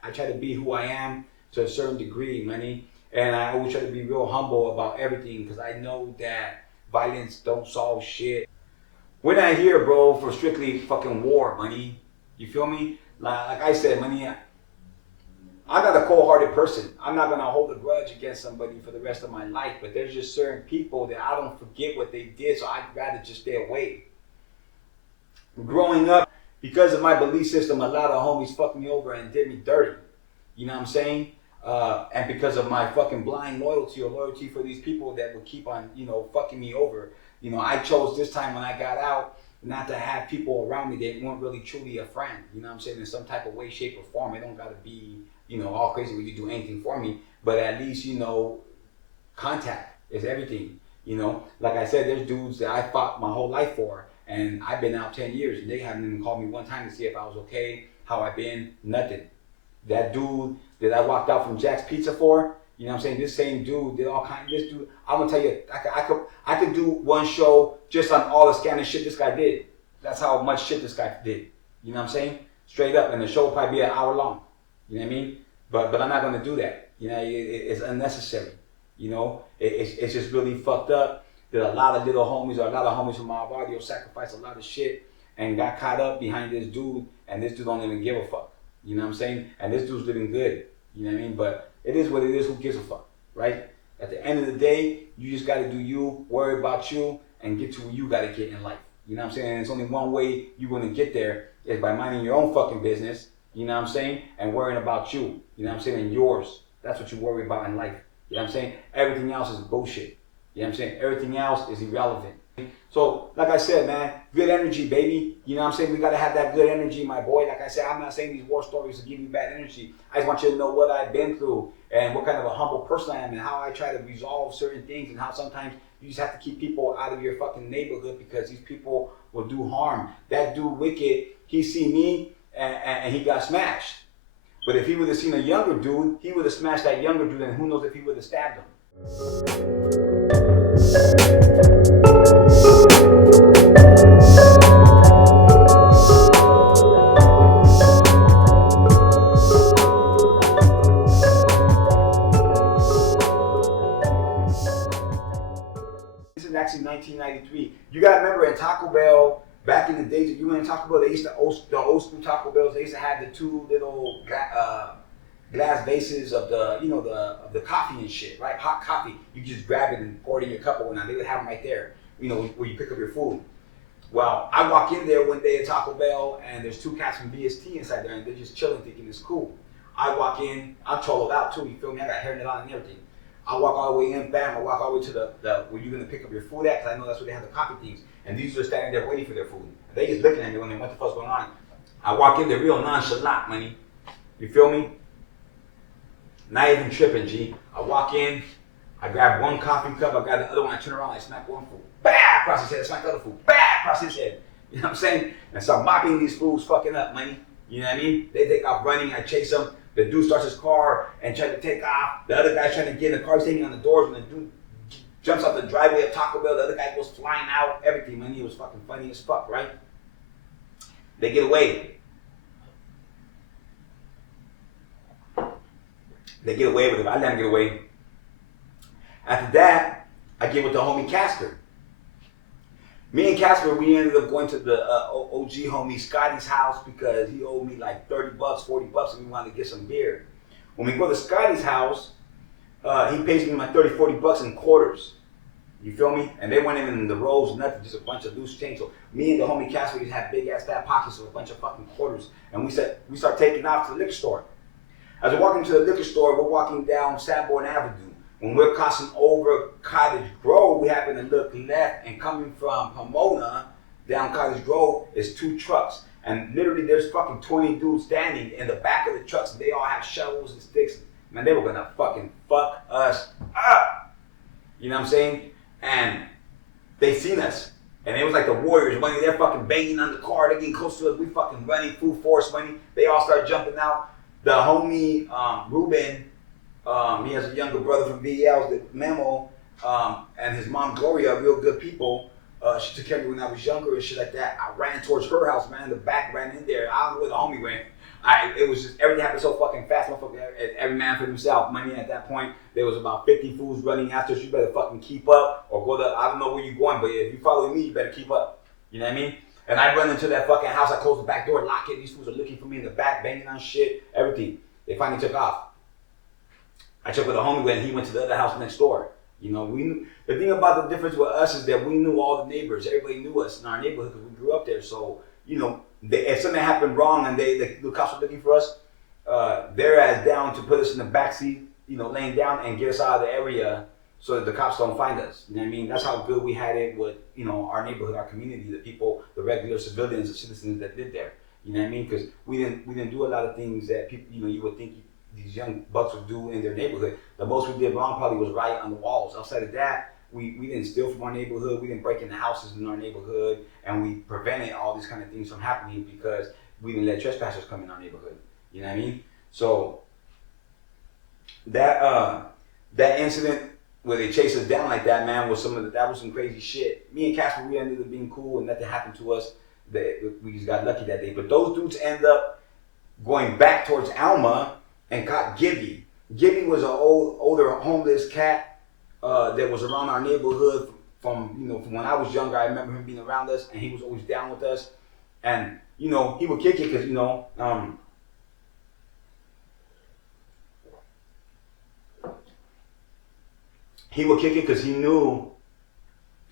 I try to be who I am to a certain degree, money. And I always try to be real humble about everything because I know that violence don't solve shit. We're not here, bro, for strictly fucking war, money. You feel me? Like I said, money, I'm not a cold-hearted person. I'm not gonna hold a grudge against somebody for the rest of my life, but there's just certain people that I don't forget what they did, so I'd rather just stay away. Growing up, because of my belief system, a lot of homies fucked me over and did me dirty. You know what I'm saying? And because of my fucking blind loyalty or loyalty for these people that would keep on, you know, fucking me over. You know, I chose this time when I got out not to have people around me that weren't really truly a friend. You know what I'm saying? In some type of way, shape, or form. It don't gotta be, you know, all crazy when you do anything for me. But at least, you know, contact is everything. You know, like I said, there's dudes that I fought my whole life for. And I've been out 10 years and they haven't even called me one time to see if I was okay, how I been, nothing. That dude that I walked out from Jack's Pizza for, you know what I'm saying? This same dude did all kinds. This dude, I'm gonna tell you, I could do one show just on all the scamming shit this guy did. That's how much shit this guy did. You know what I'm saying? Straight up, and the show will probably be an hour long. You know what I mean? But I'm not gonna do that. You know, it's unnecessary. You know, it's just really fucked up that a lot of little homies or a lot of homies from my barrio sacrificed a lot of shit and got caught up behind this dude, and this dude don't even give a fuck. You know what I'm saying? And this dude's living good. You know what I mean? But it is what it is. Who gives a fuck, right? At the end of the day, you just got to do you, worry about you, and get to where you got to get in life. You know what I'm saying? And it's only one way you're going to get there is by minding your own fucking business, you know what I'm saying? And worrying about you, you know what I'm saying? And yours. That's what you worry about in life. You know what I'm saying? Everything else is bullshit. You know what I'm saying? Everything else is irrelevant. So, like I said, man, good energy, baby. You know what I'm saying? We got to have that good energy, my boy. Like I said, I'm not saying these war stories to give you bad energy. I just want you to know what I've been through and what kind of a humble person I am and how I try to resolve certain things and how sometimes you just have to keep people out of your fucking neighborhood because these people will do harm. That dude, Wicked, he see me and he got smashed. But if he would have seen a younger dude, he would have smashed that younger dude, and who knows if he would have stabbed him. This is actually 1993. You gotta remember in Taco Bell, back in the days that you went in Taco Bell, they used to, the old school Taco Bells, they used to have the two little glass vases of the, you know, the coffee and shit, right? Hot coffee. You just grab it and pour it in your cup or whatnot. They would have them right there, you know, where you pick up your food. Well, I walk in there one day at Taco Bell and there's two cats from BST inside there and they're just chilling thinking it's cool. I walk in, I'm trolled out too, you feel me? I got hairnet on and everything. I walk all the way in, bam, I walk all the way to the where you're gonna pick up your food at, because I know that's where they have the coffee things. And these are standing there waiting for their food. And they just looking at me when they, what the fuck's going on? I walk in there real nonchalant, money. You feel me? Not even tripping, G. I walk in, I grab one coffee cup, I grab the other one, I turn around, I smack one food. Bah! Across his head, I smack the other food. Bah! Across his head. You know what I'm saying? And start mopping these fools fucking up, money. You know what I mean? They take off running, I chase them. The dude starts his car and tries to take off. The other guy's trying to get in the car, he's taking on the doors. When the dude jumps off the driveway of Taco Bell, the other guy goes flying out. Everything, man. It was fucking funny as fuck, right? They get away. They get away with it. I let them get away. After that, I get with the homie Casper. Me and Casper, we ended up going to the OG homie Scotty's house because he owed me like $30, $40, and we wanted to get some beer. When we go to Scotty's house, he pays me my $30, $40 in quarters. You feel me? And they weren't even in the rolls, nothing, just a bunch of loose change. So me and the homie Casper, we had big ass fat pockets with a bunch of fucking quarters. And we start taking off to the liquor store. As we're walking to the liquor store, we're walking down Sanborn Avenue. When we're crossing over Cottage Grove, we happen to look left, and coming from Pomona down Cottage Grove is 2 trucks. And literally there's fucking 20 dudes standing in the back of the trucks, and they all have shovels and sticks. Man, they were gonna fucking fuck us up. You know what I'm saying? And they seen us. And it was like the Warriors running, they're fucking banging on the car, they're getting close to us, we fucking running, full force running. They all start jumping out. The homie Ruben, he has a younger brother from VL's, the Memo, and his mom Gloria, real good people. She took care of me when I was younger and shit like that. I ran towards her house, man. The back ran in there. I don't know where the homie went. It was just, everything happened so fucking fast. Every man for himself. Money at that point, there was about 50 fools running after us. You better fucking keep up or go to, I don't know where you're going, but if you follow me, you better keep up. You know what I mean? And I run into that fucking house. I close the back door, lock it. These fools are looking for me in the back, banging on shit, everything. They finally took off. I took with a homie when he went to the other house next door. You know, the thing about the difference with us is that we knew all the neighbors. Everybody knew us in our neighborhood because we grew up there. So, you know, if something happened wrong and the cops were looking for us, they're as down to put us in the backseat, you know, laying down and get us out of the area so that the cops don't find us. You know what I mean? That's how good we had it with, you know, our neighborhood, our community, the people, the regular civilians, the citizens that lived there. You know what I mean? Because we didn't do a lot of things that people, you know, you would think these young bucks would do in their neighborhood. The most we did wrong probably was right on the walls. Outside of that, we didn't steal from our neighborhood. We didn't break into houses in our neighborhood, and we prevented all these kind of things from happening because we didn't let trespassers come in our neighborhood. You know what I mean? So that incident where they chased us down like that, man, was that was some crazy shit. Me and Casper, we ended up being cool, and nothing happened to us. We just got lucky that day. But those dudes end up going back towards Alma and caught Gibby. Gibby was an older homeless cat that was around our neighborhood from when I was younger. I remember him being around us, and he was always down with us. And you know, he would kick it because he would kick it because he knew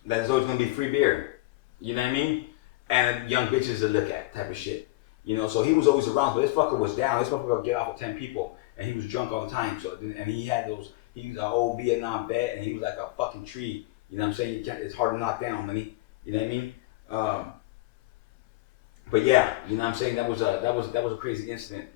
that there's always gonna be free beer. You know what I mean? And young bitches to look at type of shit. You know, so he was always around, but this fucker was down. This fucker would get off with 10 people, and he was drunk all the time. So, and he was an old Vietnam vet, and he was like a fucking tree. You know what I'm saying? It's hard to knock down, money. You know what I mean? But yeah, you know what I'm saying? That was a crazy incident.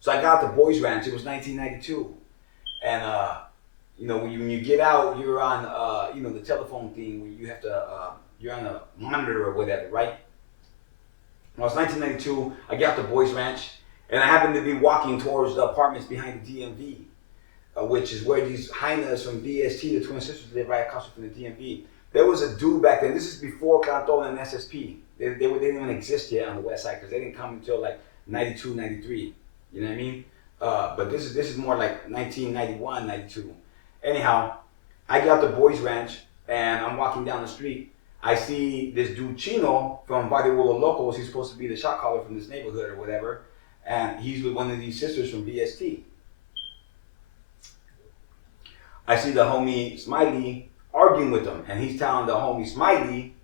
So I got out the Boys Ranch. It was 1992, and when you get out, you're on the telephone thing where you have to you're on a monitor or whatever, right? Well, it's 1992. I get out the Boys Ranch, and I happened to be walking towards the apartments behind the DMV, which is where these hyenas from VST, the twin sisters, live right across from the DMV. There was a dude back then. This is before Canton and SSP. They didn't even exist yet on the west side because they didn't come until like 92, 93. You know what I mean? But this is more like 1991, 92. Anyhow, I get out the Boys Ranch and I'm walking down the street. I see this dude Chino from Barrio Locos. He's supposed to be the shot caller from this neighborhood or whatever. And he's with one of these sisters from VST. I see the homie Smiley arguing with him. And he's telling the homie Smiley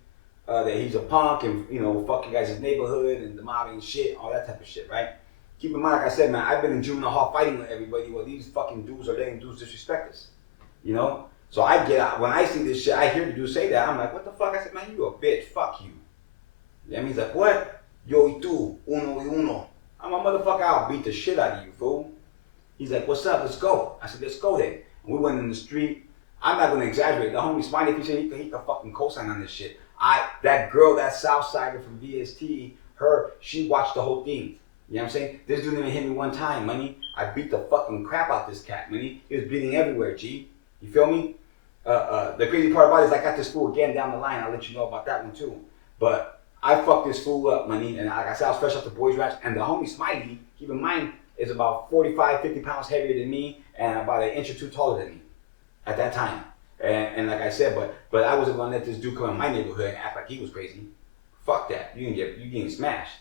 that he's a punk and, fuck you guys' neighborhood and the mob and shit, all that type of shit, right? Keep in mind, like I said, man, I've been in juvenile hall fighting with everybody. Well, these fucking dudes are letting dudes disrespect us, you know? So I get out, when I see this shit, I hear the dude say that, I'm like, what the fuck? I said, man, you a bitch, fuck you. That means like, what? Yo y tú, uno y uno. I'm a motherfucker, I'll beat the shit out of you, fool. He's like, what's up, let's go. I said, let's go then. And we went in the street. I'm not gonna exaggerate. The homie Smiley, if he said he could fucking cosign on this shit. That girl, that Southsider from VST, she watched the whole thing. You know what I'm saying? This dude didn't hit me one time, money. I beat the fucking crap out this cat, money. He was bleeding everywhere, G. You feel me? The crazy part about it is I got this fool again down the line. I'll let you know about that one too. But I fucked this fool up, money. And like I said, I was fresh off the boys' ranch. And the homie Smiley, keep in mind, is about 45, 50 pounds heavier than me and about an inch or two taller than me at that time. And like I said, but I wasn't gonna let this dude come in my neighborhood and act like he was crazy. Fuck that. You getting smashed.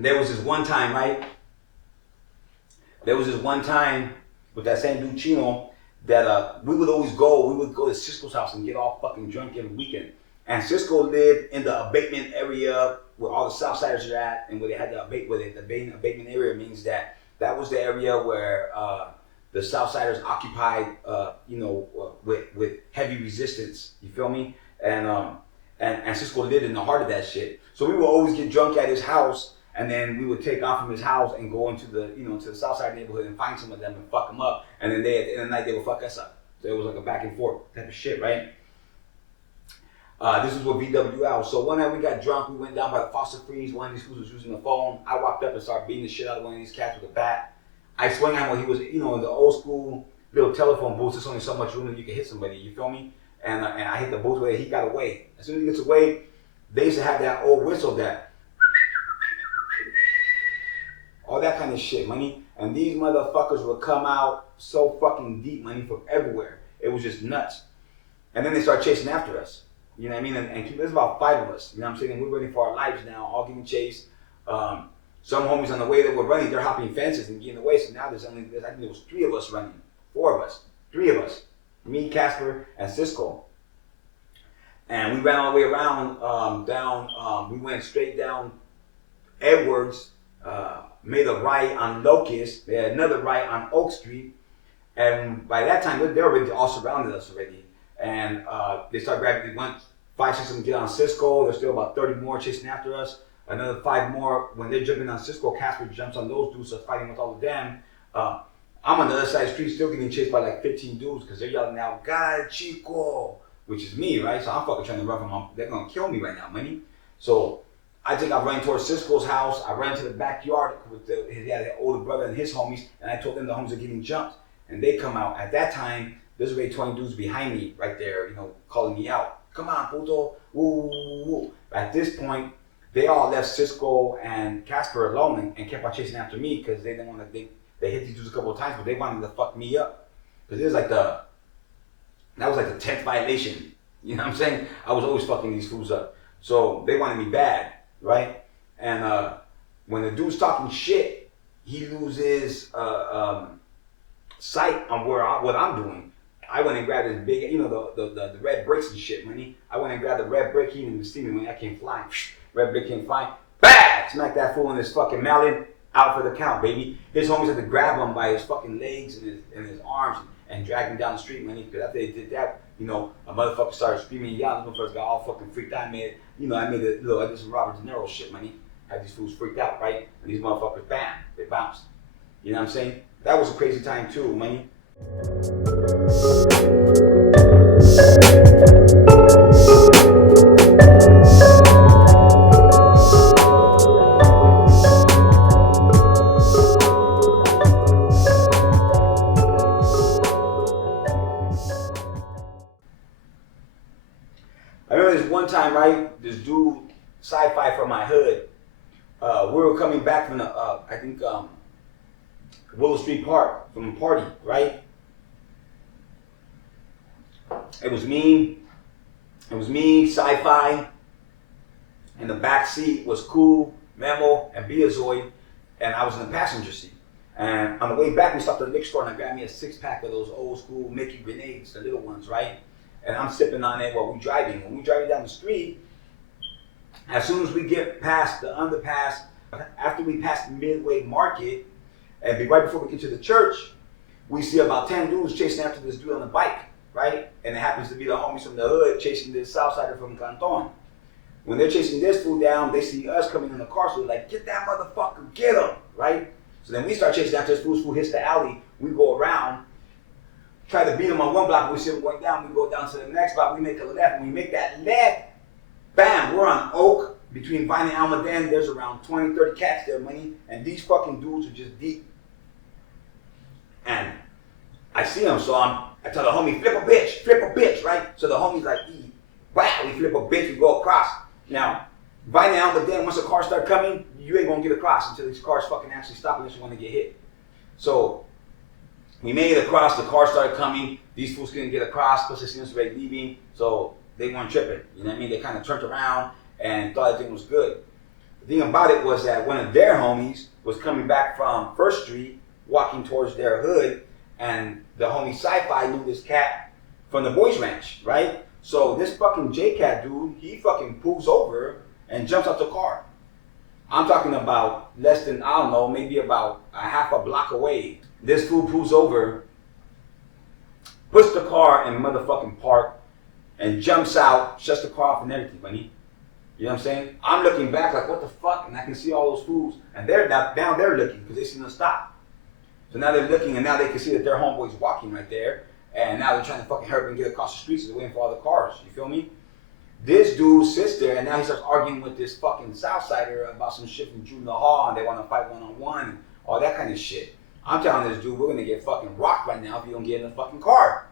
There was this one time, right? There was this one time with that same dude Chino that we would go to Cisco's house and get all fucking drunk every weekend. And Cisco lived in the abatement area where all the Southsiders are at, and where they had the abatement area means that was the area where the Southsiders occupied, with heavy resistance. You feel me? And Cisco lived in the heart of that shit. So we would always get drunk at his house, and then we would take off from his house and go into the, to the Southside neighborhood and find some of them and fuck them up. And then at the end of the night, they would fuck us up. So it was like a back and forth type of shit, right? This is what VWL. So one night we got drunk. We went down by the Foster Freeze. One of these fools was using the phone. I walked up and started beating the shit out of one of these cats with a bat. I swung at him when he was, in the old school little telephone booth. There's only so much room that you can hit somebody. You feel me? And I hit the booth where he got away. As soon as he gets away, they used to have that old whistle that, all that kind of shit, money. And these motherfuckers would come out so fucking deep, money, from everywhere. It was just nuts. And then they start chasing after us. You know what I mean? And there's about 5 of us. You know what I'm saying? And we're running for our lives now, all getting chased. Some homies on the way that were running, they're hopping fences and getting away. So now I think there was 3 of us running. 4 of us. 3 of us. Me, Casper, and Cisco. And we ran all the way around, we went straight down Edwards, made a right on Locust, they had another right on Oak Street, and by that time, they already all surrounded us already. And they started grabbing, 5, 6 of them get on Cisco, there's still about 30 more chasing after us, another 5 more, when they're jumping on Cisco, Casper jumps on those dudes, so fighting with all of them. I'm on the other side of the street still getting chased by like 15 dudes, because they're yelling out, "Gal Chico," which is me, right? So I'm fucking trying to run from them. They're gonna kill me right now, money. So I think I ran towards Cisco's house. I ran to the backyard with he had an older brother and his homies, and I told them the homies are getting jumped, and they come out. At that time, there's already 20 dudes behind me right there, calling me out. "Come on, puto, woo, woo, woo." At this point, they all left Cisco and Casper alone and kept on chasing after me because they didn't want to. They hit these dudes a couple of times, but they wanted to fuck me up because it was like that was like the 10th violation. You know what I'm saying? I was always fucking these fools up. So they wanted me bad, right? And when the dude's talking shit, he loses sight on what I'm doing. I went and grabbed this big, the red bricks and shit, money. I went and grabbed the red brick. He didn't even see me when I came flying. Red brick came flying. Bang! Smack that fool in his fucking mallet. Out for the count, baby. His homies had to grab him by his fucking legs and his arms and drag him down the street, man. Because after they did that, a motherfucker started screaming and yelling. Those motherfuckers got all fucking freaked out. I made I did some Robert De Niro shit, man. Had these fools freaked out, right? And these motherfuckers, bam, they bounced. You know what I'm saying? That was a crazy time too, money. I remember this one time, right? This dude, Sci-Fi from my hood, we were coming back from Willow Street Park from a party, right? It was me, Sci-Fi. In the back seat was Cool, Memo, and Beazoid, and I was in the passenger seat. And on the way back, we stopped at the liquor store and I grabbed me a 6-pack of those old school Mickey grenades, the little ones, right? And I'm sipping on it while we're driving. When we're driving down the street, as soon as we get past the underpass, after we pass Midway Market, and right before we get to the church, we see about 10 dudes chasing after this dude on the bike, right? And it happens to be the homies from the hood chasing this Southsider from Canton. When they're chasing this fool down, they see us coming in the car, so they're like, "Get that motherfucker, get him," right? So then we start chasing after this fool hits the alley, we go around, try to beat him on one block. We see him going down. We go down to the next block. We make a left. When we make that left, bam, we're on Oak. Between Vine and Almaden, there's around 20, 30 cats there, money. And these fucking dudes are just deep. And I see them, so I tell the homie, flip a bitch, right? So the homie's like, wow, we flip a bitch, we go across. Now, Vine and Almaden, once the cars start coming, you ain't gonna get across until these cars fucking actually stop unless you wanna get hit. So, we made it across, the cars started coming, these fools couldn't get across, plus they seen us already leaving, so they weren't tripping, you know what I mean? They kind of turned around and thought everything was good. The thing about it was that one of their homies was coming back from First Street, walking towards their hood, and the homie Sci-Fi knew this cat from the Boys Ranch, right? So this fucking J-Cat dude, he fucking pulls over and jumps out the car. I'm talking about less than, I don't know, maybe about a half a block away. This fool pulls over, puts the car in motherfucking park, and jumps out, shuts the car off and everything, buddy. You know what I'm saying? I'm looking back like, what the fuck? And I can see all those fools, and they're down there looking because they seen us stop. So now they're looking, and now they can see that their homeboy's walking right there, and now they're trying to fucking hurry up and get across the streets. They're waiting for all the cars. You feel me? This dude sits there, and now he starts arguing with this fucking Southsider about some shit from juvenile hall, and they want to fight one-on-one, and all that kind of shit. I'm telling this dude, we're gonna get fucking rocked right now if you don't get in the fucking car.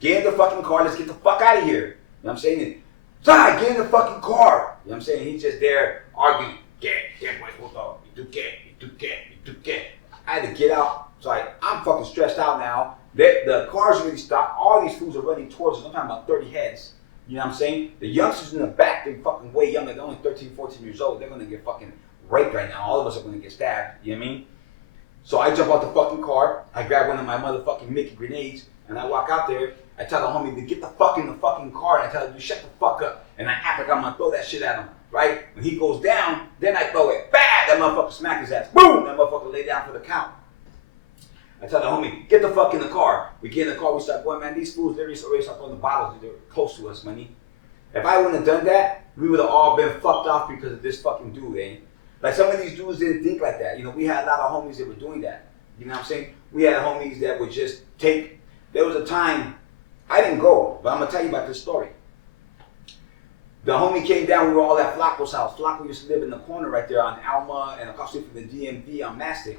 Get in the fucking car. Let's get the fuck out of here. You know what I'm saying? Sorry, get in the fucking car. You know what I'm saying? He's just there arguing. Get, boys, hold on. You do get. I had to get out. So I'm fucking stressed out now. The car's already stopped. All these fools are running towards us. I'm talking about 30 heads. You know what I'm saying? The youngsters in the back, they're fucking way young. They're only 13, 14 years old. They're going to get fucking raped right now. All of us are going to get stabbed. You know what I mean? So I jump out the fucking car. I grab one of my motherfucking Mickey grenades. And I walk out there. I tell the homie to get the fuck in the fucking car. And I tell him to shut the fuck up. And I act like I'm going to throw that shit at him. Right? When he goes down, then I throw it. Bam! That motherfucker smack his ass. Boom! That motherfucker lay down for the count. I tell the homie, get the fuck in the car. We get in the car, we start going, man, these fools, they're already start throwing the bottles. They're close to us, money. If I wouldn't have done that, we would have all been fucked off because of this fucking dude, eh? Like some of these dudes didn't think like that. You know, we had a lot of homies that were doing that. You know what I'm saying? We had homies that would just take, there was a time, I didn't go, but I'm going to tell you about this story. The homie came down, we were all at Flacco's house. Flacco used to live in the corner right there on Alma and across the street from the DMV on Mastic.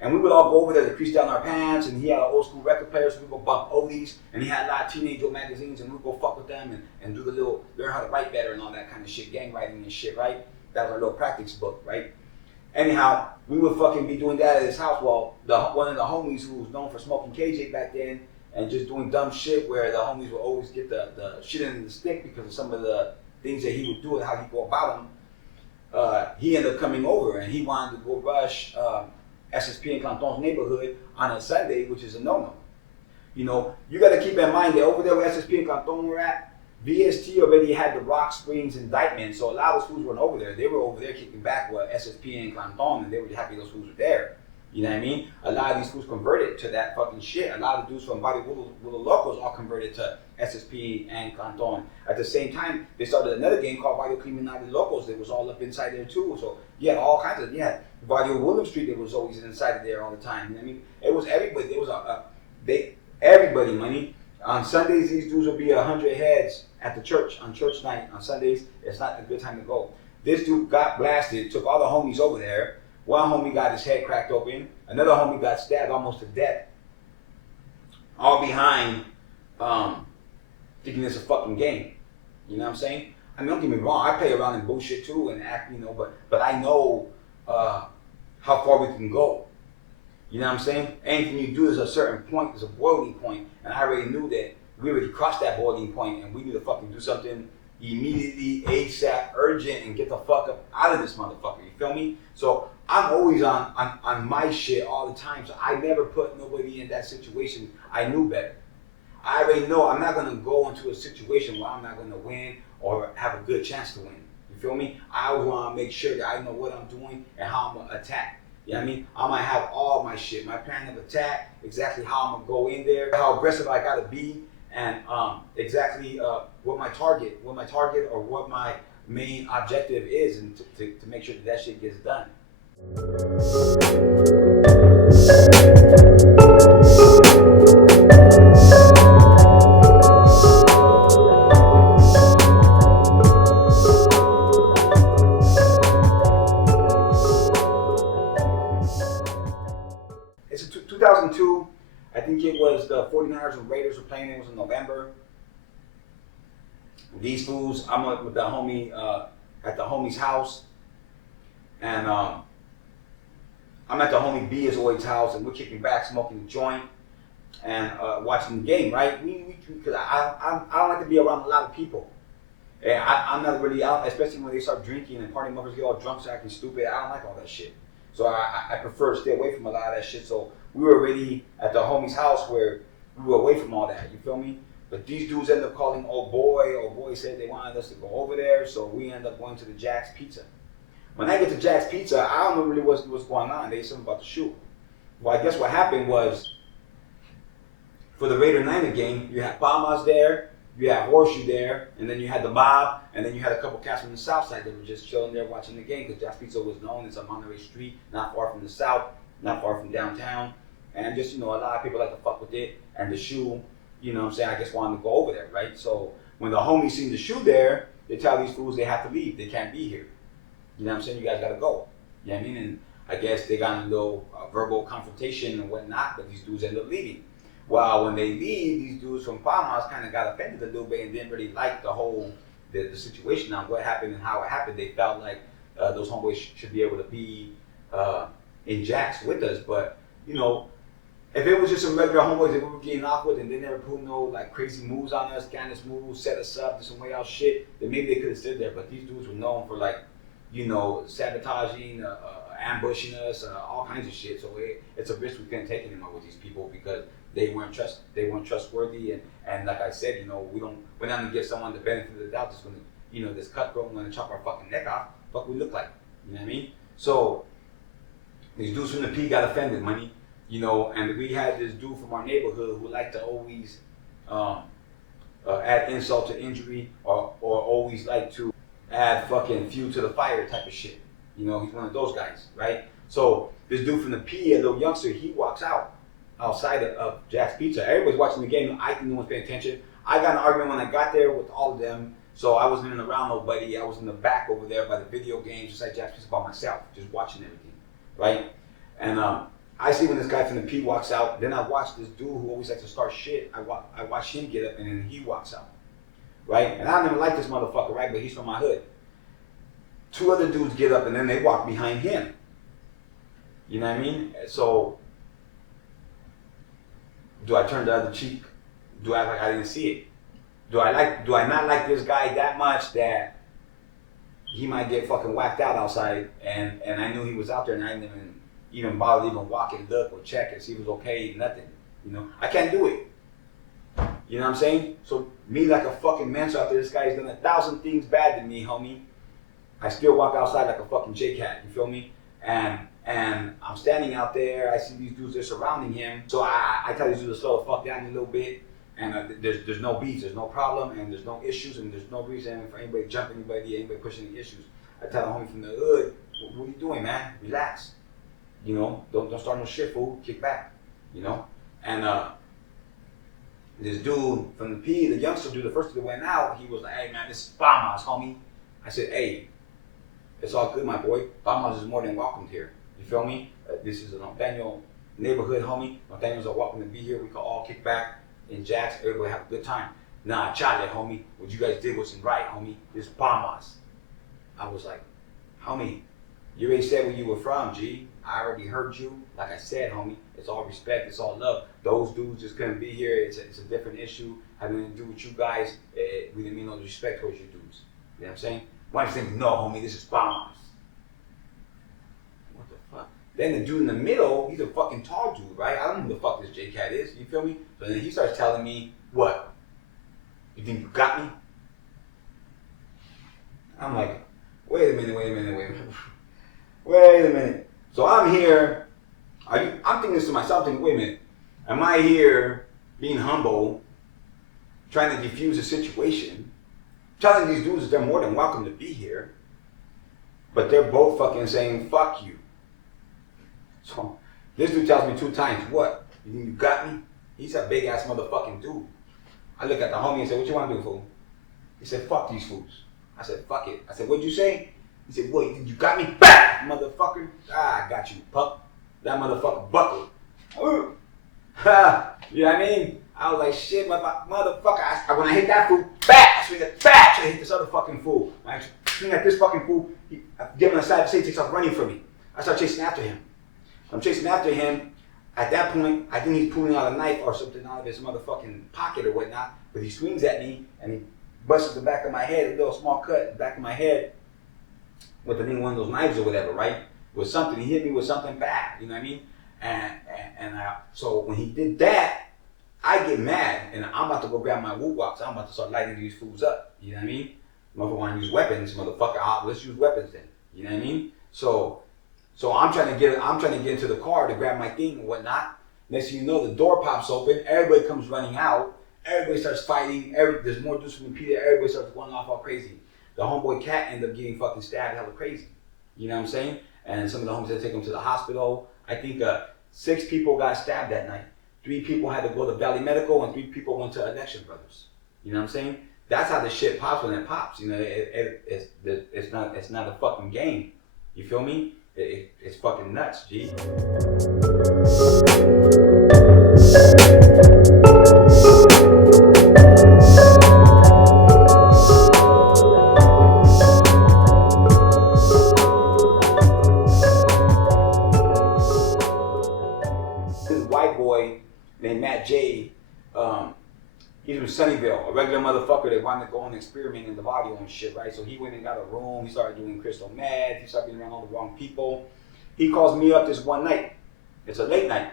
And we would all go over there to crease down our pants, and he had an old school record player, so we go bump oldies, and he had a lot of teenage old magazines, and we'd go fuck with them and do the little, learn how to write better and all that kind of shit, gang writing and shit, right? That was our little practice book, right? Anyhow, we would fucking be doing that at his house while one of the homies who was known for smoking KJ back then and just doing dumb shit where the homies would always get the shit in the stick because of some of the things that he would do and how he'd go about them. He ended up coming over and he wanted to go rush SSP in Clanton's neighborhood on a Sunday, which is a no-no. You know, you got to keep in mind that over there where SSP and Clanton were at, VST already had the Rock Springs indictment, so a lot of those fools weren't over there. They were over there kicking back with SSP and Clanton, and they were happy those fools were there. You know what I mean? A lot of these fools converted to that fucking shit. A lot of dudes from Body Willow Locals all converted to SSP and Clanton. At the same time, they started another game called Barrio Criminal Locals that was all up inside there too. So you had all kinds of, Barrio William Street that was always inside of there all the time. You know what I mean? It was everybody. There was everybody, money. On Sundays, these dudes will be 100 heads at the church on church night. On Sundays, it's not a good time to go. This dude got blasted, took all the homies over there. One homie got his head cracked open. Another homie got stabbed almost to death. All behind thinking it's a fucking game. You know what I'm saying? I mean, don't get me wrong. I play around in bullshit too and act, but I know how far we can go. You know what I'm saying? Anything you do is a certain point, there's a boiling point. And I already knew that we already crossed that boiling point and we need to fucking do something immediately, ASAP, urgent, and get the fuck up out of this motherfucker. You feel me? So I'm always on my shit all the time. So I never put nobody in that situation. I knew better. I already know I'm not gonna go into a situation where I'm not gonna win or have a good chance to win. You feel me? I always wanna make sure that I know what I'm doing and how I'm gonna attack. You know what I mean? I might have all my shit, my plan of attack, exactly how I'm gonna go in there, how aggressive I gotta be, and exactly what my target or what my main objective is, and to make sure that shit gets done. 2002. I think it was the 49ers and Raiders were playing. It was in November. These fools, I'm with the homie at the homie's house, and I'm at the homie B as always house, and we're kicking back, smoking a joint, and watching the game. Right? Because I don't like to be around a lot of people. And I'm not really out, especially when they start drinking and party muffers get all drunk, acting stupid. I don't like all that shit. So I prefer to stay away from a lot of that shit. So we were already at the homie's house where we were away from all that. You feel me? But these dudes ended up calling old boy. Old boy said they wanted us to go over there. So we ended up going to the Jack's Pizza. When I get to Jack's Pizza, I don't know really what's going on. They said something about the shoe. Well, I guess what happened was for the Raider-Niner game, you had Palmas there. You had Horseshoe there, and then you had the Mob, and then you had a couple cats from the south side that were just chilling there watching the game because Jack's Pizza was known. It's on Monterey Street, not far from the south, not far from downtown. And just, a lot of people like to fuck with it. And the shoe, you know what I'm saying, I just wanted to go over there, right? So when the homies seen the shoe there, they tell these fools they have to leave. They can't be here. You know what I'm saying? You guys got to go. You know what I mean? And I guess they got in a little verbal confrontation and whatnot, but these dudes end up leaving. Well, when they leave, these dudes from Palmas kind of got offended a little bit and didn't really like the whole the situation on what happened and how it happened. They felt like those homeboys should be able to be in Jack's with us. But, if it was just some regular homeboys that we were getting off with and they never put no like crazy moves on us, scandalous moves, set us up, do some way out shit, then maybe they could have stood there. But these dudes were known for sabotaging, ambushing us, all kinds of shit. So it's a risk we couldn't take anymore with these people because they weren't trustworthy, and like I said, we're not gonna give someone the benefit of the doubt that's gonna, this cutthroat gonna chop our fucking neck off. Fuck we look like, you know what I mean? So these dudes from the P got offended, money, and we had this dude from our neighborhood who liked to always add insult to injury or always like to add fucking fuel to the fire type of shit. He's one of those guys, right? So this dude from the P, a little youngster, he walks outside of Jack's Pizza. Everybody's watching the game. I think no one's paying attention. I got in an argument when I got there with all of them, so I wasn't around nobody. I was in the back over there by the video games, just like Jack's Pizza by myself, just watching everything, right? And I see when this guy from the P walks out. Then I watch this dude who always likes to start shit. I watch him get up, and then he walks out, right? And I never liked this motherfucker, right? But he's from my hood. Two other dudes get up, and then they walk behind him. You know what I mean? So do I turn the other cheek? Do I act like I didn't see it? Do I not like this guy that much that he might get fucking whacked out outside and I knew he was out there and I didn't even bother to even walk and look or check and see if he was okay, nothing. I can't do it. You know what I'm saying? So me like a fucking mensch out there, this guy's done 1,000 things bad to me, homie. I still walk outside like a fucking J-Cat, you feel me? And I'm standing out there, I see these dudes, they're surrounding him. So I tell these dudes to slow the fuck down a little bit. And there's no beef, there's no problem, and there's no issues, and there's no reason for anybody to jump anybody pushing any issues. I tell the homie from the hood, what are you doing, man? Relax. Don't start no shit, fool. Kick back. And this dude from the P, the youngster dude, the first dude that went out, he was like, hey man, this is Bamas, homie. I said, hey, it's all good, my boy. Bamas is more than welcomed here. You feel me? This is a Norteño neighborhood, homie. Norteños are welcome to be here. We can all kick back in Jack's. Everybody have a good time. Nah, chale, homie. What you guys did wasn't right, homie. This is Bamas. I was like, homie, you already said where you were from, G. I already heard you. Like I said, homie, it's all respect, it's all love. Those dudes just couldn't be here. It's a different issue having to do with you guys. We didn't mean no disrespect towards you dudes. You know what I'm saying? Why do you think, no, homie, this is Bamas? What the fuck? Then the dude in the middle, he's a fucking tall dude, right? I don't know who the fuck this J-Cat is, you feel me? So then he starts telling me, what? You think you got me? I'm like, wait a minute. So I'm here, I'm thinking this to myself, wait a minute. Am I here being humble, trying to defuse the situation, telling these dudes that they're more than welcome to be here, but they're both fucking saying, fuck you. So this dude tells me 2 times, what? You think you got me? He's a big ass motherfucking dude. I look at the homie and say, what you want to do, fool? He said, fuck these fools. I said, fuck it. I said, what'd you say? He said, what, you got me back, motherfucker? Ah, I got you, pup. That motherfucker buckled. You know what I mean? I was like, shit, motherfucker. When I hit that fool, I swing it back. I hit this other fucking fool. I swing at this fucking fool. I give him a side to say, he takes off running from me. I start chasing after him. I'm chasing after him. At that point, I think he's pulling out a knife or something out of his motherfucking pocket or whatnot. But he swings at me and he busts the back of my head, a little small cut in the back of my head with one of those knives or whatever, right? With something. He hit me with something bad, you know what I mean? So when he did that, I get mad and I'm about to go grab my woo box. I'm about to start lighting these fools up, you know what I mean? Motherfucker want to use weapons, motherfucker. Let's use weapons then, you know what I mean? So I'm trying to get into the car to grab my thing and whatnot. Next thing you know, the door pops open. Everybody comes running out. Everybody starts fighting. There's more dudes from Peter. Everybody starts going off all crazy. The homeboy Cat ended up getting fucking stabbed hella crazy. You know what I'm saying? And some of the homies had to take him to the hospital. I think 6 people got stabbed that night. 3 people had to go to Valley Medical and 3 people went to Election Brothers. You know what I'm saying? That's how the shit pops when it pops. You know, it's not a fucking game. You feel me? It's fucking nuts, G. This white boy named Matt J, he's from Sunnyvale, a regular motherfucker that wanted to go and experiment in the body and shit, right? So he went and got a room, he started doing crystal meth, he started being around all the wrong people. He calls me up this one night. It's a late night.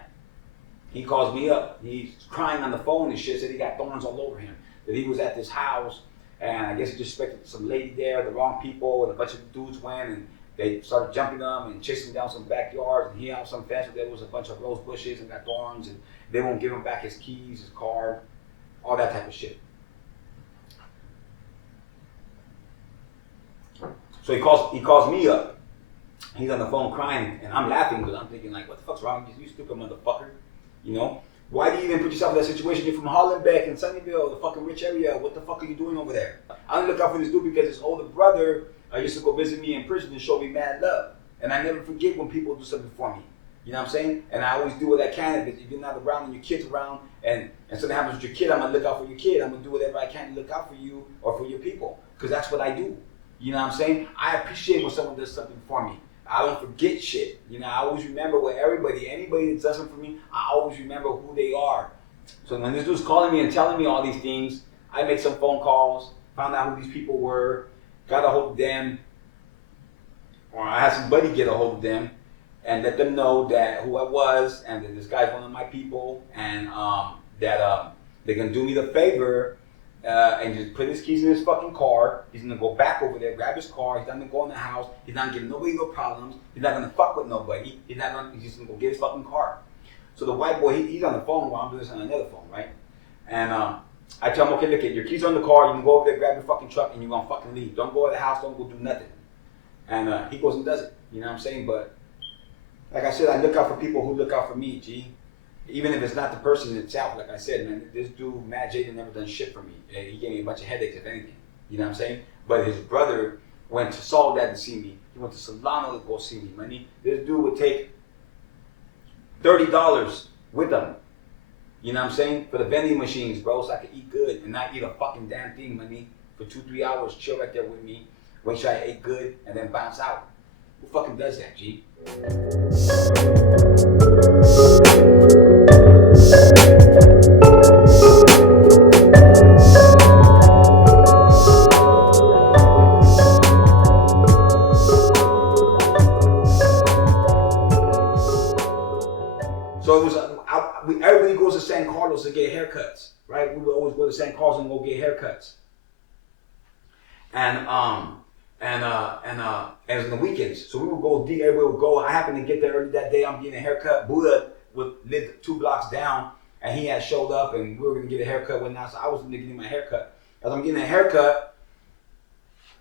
He calls me up. He's crying on the phone and shit, said he got thorns all over him. That he was at this house and I guess he disrespected some lady there, the wrong people, and a bunch of dudes went and they started jumping him and chasing him down some backyards and he out some fence where there was a bunch of rose bushes and got thorns and they won't give him back his keys, his car, all that type of shit. So he calls me up. He's on the phone crying, and I'm laughing because I'm thinking like, what the fuck's wrong with you stupid motherfucker? You know? Why do you even put yourself in that situation? You're from Hollenbeck and Sunnyvale, the fucking rich area. What the fuck are you doing over there? I only look out for this dude because his older brother used to go visit me in prison and show me mad love. And I never forget when people do something for me. You know what I'm saying? And I always do what I can. If you're not around and your kid's around and something happens with your kid, I'm going to look out for your kid. I'm going to do whatever I can to look out for you or for your people. Because that's what I do. You know what I'm saying? I appreciate when someone does something for me. I don't forget shit. You know, I always remember what anybody that does something for me, I always remember who they are. So when this dude's calling me and telling me all these things, I made some phone calls, found out who these people were, got a hold of them, or I had somebody get a hold of them and let them know that who I was and that this guy's one of my people and that they're going to do me the favor and just put his keys in his fucking car. He's gonna go back over there, grab his car. He's not gonna go in the house. He's not giving nobody no problems. He's not gonna fuck with nobody. He's just gonna go get his fucking car. So the white boy, he's on the phone while I'm doing this on another phone, right? And I tell him, okay, look, your keys are in the car. You can go over there, grab your fucking truck, and you're gonna fucking leave. Don't go to the house. Don't go do nothing. And he goes and does it. You know what I'm saying? But like I said, I look out for people who look out for me, G. Even if it's not the person itself, like I said, man, this dude, Matt Jaden, never done shit for me. He gave me a bunch of headaches, if anything. You know what I'm saying? But his brother went to Soledad to see me. He went to Solano to go see me, man. This dude would take $30 with him. You know what I'm saying? For the vending machines, bro, so I could eat good and not eat a fucking damn thing, man. For 2-3 hours, chill right there with me, make sure I ate good, and then bounce out. Who fucking does that, G? So it was everybody goes to San Carlos to get haircuts, right? We would always go to San Carlos and go get haircuts. And it was on the weekends. So we would go, everybody would go. I happened to get there early that day. I'm getting a haircut. Buddha lived 2 blocks down and he had showed up and we were going to get a haircut when so I was going to get my haircut. As I'm getting a haircut,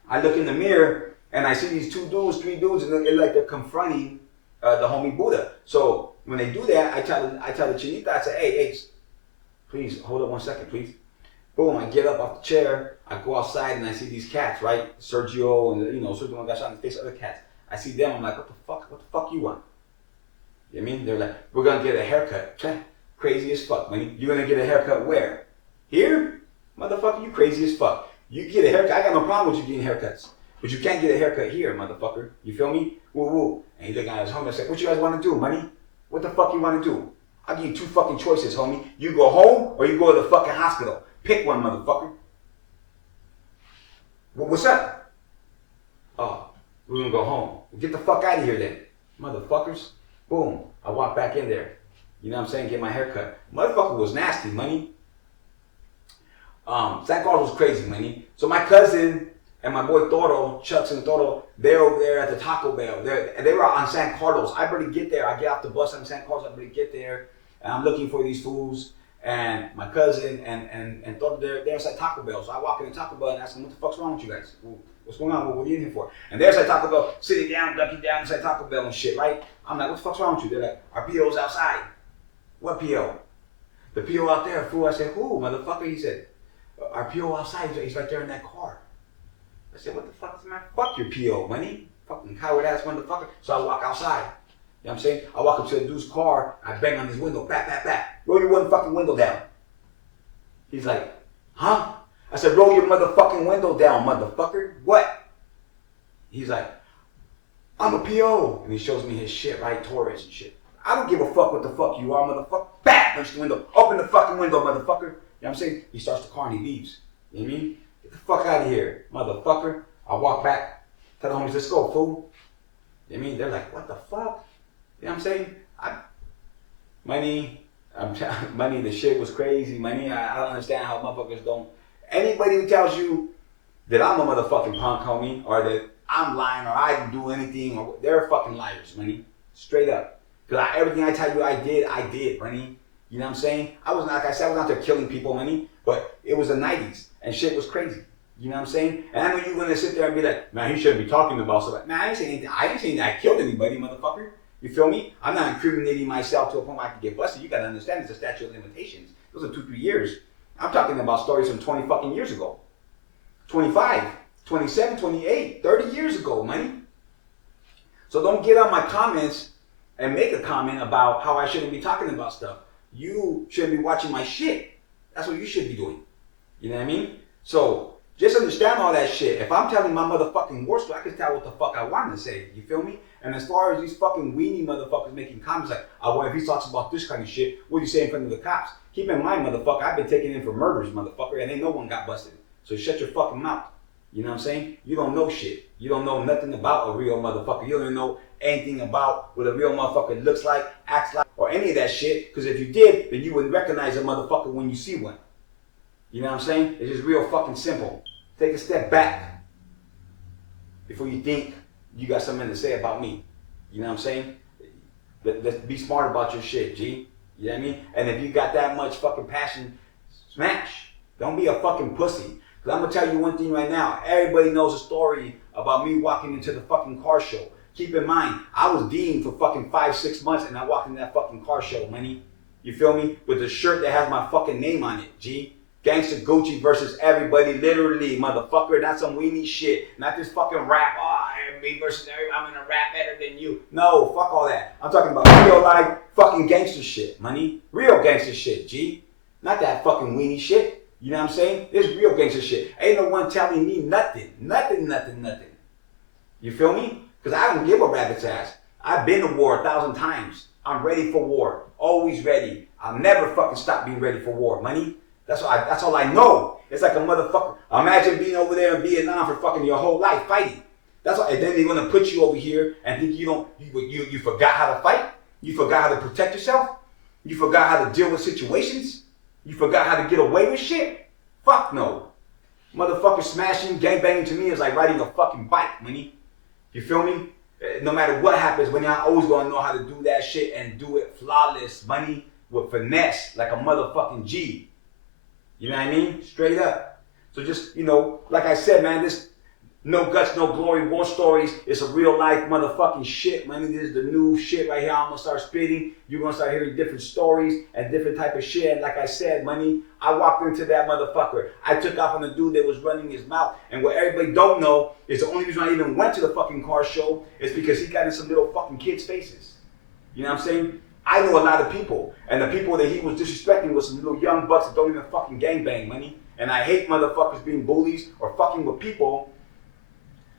I look in the mirror and I see these 3 dudes, and they're confronting the homie Buddha. So when they do that, I tell the chinita, I say, hey, please hold up 1 second, please. Boom, I get up off the chair, I go outside and I see these cats, right? Sergio and, Sergio got shot in the face, other cats. I see them, I'm like, what the fuck you want? You know what I mean? They're like, we're gonna get a haircut. Crazy as fuck, money. You gonna get a haircut where? Here? Motherfucker, you crazy as fuck. You get a haircut. I got no problem with you getting haircuts. But you can't get a haircut here, motherfucker. You feel me? Woo woo. And he looked at his homie and said, what you guys want to do, money? What the fuck you want to do? I'll give you 2 fucking choices, homie. You go home or you go to the fucking hospital. Pick one, motherfucker. Well, what's up? Oh, we're gonna go home. Well, get the fuck out of here then. Motherfuckers. Boom. I walk back in there. You know what I'm saying? Get my haircut. Motherfucker was nasty, money. San Carlos was crazy, money. So my cousin and my boy Toro, Chucks and Toro, they're over there at the Taco Bell. They were on San Carlos. I barely get there. I get off the bus on San Carlos. I barely get there. And I'm looking for these fools. And my cousin and Toro, they're inside Taco Bell. So I walk into Taco Bell and ask them, what the fuck's wrong with you guys? What's going on? What are you in here for? And they're inside Taco Bell, sitting down, ducking down inside Taco Bell and shit, right? I'm like, what the fuck's wrong with you? They're like, our PO's outside. What PO? The PO out there, fool. I said, who, motherfucker? He said, our PO outside. He's right there in that car. I said, what the fuck is my fuck your PO, money? Fucking coward ass motherfucker. So I walk outside. You know what I'm saying? I walk up to the dude's car. I bang on his window. Back. Roll your one fucking window down. He's like, huh? I said, roll your motherfucking window down, motherfucker. What? He's like, I'm a PO. And he shows me his shit, right? Torres and shit. I don't give a fuck what the fuck you are, motherfucker. Back! Punch the window. Open the fucking window, motherfucker. You know what I'm saying? He starts the car and he leaves. You know what I mean? Get the fuck out of here, motherfucker. I walk back. Tell the homies, let's go, fool. You know what I mean? They're like, what the fuck? You know what I'm saying? Money, the shit was crazy. Money, I don't understand how motherfuckers don't. Anybody who tells you that I'm a motherfucking punk, homie, or that I'm lying or I didn't do anything, or they're fucking liars, money. Straight up. Because everything I tell you I did, money. You know what I'm saying? I was not, like I said, I was out there killing people, money, but it was the 90s and shit was crazy. You know what I'm saying? And I know you're going to sit there and be like, man, he shouldn't be talking about stuff. Man, I ain't saying anything. I ain't saying that I killed anybody, motherfucker. You feel me? I'm not incriminating myself to a point where I can get busted. You got to understand it's a statute of limitations. Those are 2-3 years. I'm talking about stories from 20 fucking years ago. 25, 27, 28, 30 years ago, money. So don't get on my comments and make a comment about how I shouldn't be talking about stuff. You shouldn't be watching my shit. That's what you should be doing. You know what I mean? So just understand all that shit. If I'm telling my motherfucking war story, I can tell what the fuck I want to say. You feel me? And as far as these fucking weenie motherfuckers making comments like, oh, well, if he talks about this kind of shit, what do you say in front of the cops? Keep in mind, motherfucker, I've been taken in for murders, motherfucker, and ain't no one got busted. So shut your fucking mouth. You know what I'm saying? You don't know shit. You don't know nothing about a real motherfucker. You don't even know anything about what a real motherfucker looks like, acts like, or any of that shit. Because if you did, then you wouldn't recognize a motherfucker when you see one. You know what I'm saying? It's just real fucking simple. Take a step back before you think you got something to say about me. You know what I'm saying? Let's be smart about your shit, G. You know what I mean? And if you got that much fucking passion, smash. Don't be a fucking pussy. Because I'm going to tell you one thing right now. Everybody knows a story about me walking into the fucking car show. Keep in mind, I was deemed for fucking 5-6 months and I walked into that fucking car show, money. You feel me? With a shirt that has my fucking name on it, G. Gangsta Gucci versus everybody, literally, motherfucker. Not some weenie shit. Not this fucking rap. Oh, me versus everybody. I'm gonna rap better than you. No, fuck all that. I'm talking about real life fucking gangster shit, money. Real gangster shit, G. Not that fucking weenie shit. You know what I'm saying? This real gangster shit. Ain't no one telling me nothing. Nothing. You feel me? Because I don't give a rabbit's ass. I've been to war 1,000 times. I'm ready for war. Always ready. I'll never fucking stop being ready for war, money. That's all I know. It's like a motherfucker. Imagine being over there in Vietnam for fucking your whole life fighting. That's all. And then they're gonna put you over here and think you forgot how to fight. You forgot how to protect yourself. You forgot how to deal with situations. You forgot how to get away with shit. Fuck no. Motherfucker smashing, gangbanging to me is like riding a fucking bike, money. You feel me? No matter what happens, when y'all always gonna know how to do that shit and do it flawless, money, with finesse, like a motherfucking G. You know what I mean? Straight up. So just, like I said, man, this No Guts, No Glory war stories, it's a real life motherfucking shit, man. This is the new shit right here. I'm gonna start spitting. You're gonna start hearing different stories and different type of shit. And like I said, money, I walked into that motherfucker. I took off on the dude that was running his mouth. And what everybody don't know is the only reason I even went to the fucking car show is because he got in some little fucking kids' faces. You know what I'm saying? I know a lot of people, and the people that he was disrespecting was some little young bucks that don't even fucking gangbang, money. And I hate motherfuckers being bullies or fucking with people,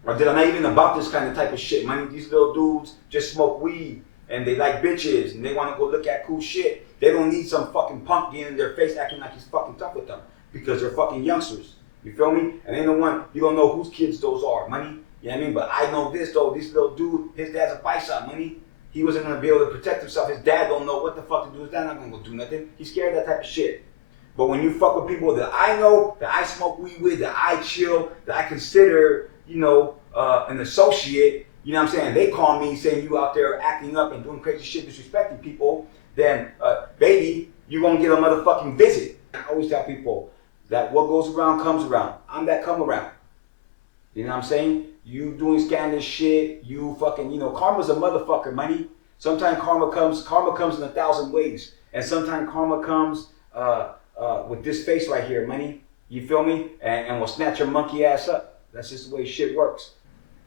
or that are not even about this kind of type of shit, money. These little dudes just smoke weed, and they like bitches, and they want to go look at cool shit. They don't need some fucking punk getting in their face acting like he's fucking tough with them, because they're fucking youngsters. You feel me? And ain't no one, you don't know whose kids those are, money. You know what I mean? But I know this though, this little dude, his dad's a paisa, money. He wasn't gonna be able to protect himself. His dad don't know what the fuck to do. His dad not gonna go do nothing. He's scared of that type of shit. But when you fuck with people that I know, that I smoke weed with, that I chill, that I consider, you know, an associate, you know what I'm saying? They call me saying you out there acting up and doing crazy shit, disrespecting people, then baby, you're gonna get a motherfucking visit. I always tell people that what goes around comes around. I'm that come around. You know what I'm saying? You doing scandalous shit, you fucking, you know, karma's a motherfucker, money. Sometimes karma comes in 1,000 ways. And sometimes karma comes with this face right here, money. You feel me? And will snatch your monkey ass up. That's just the way shit works.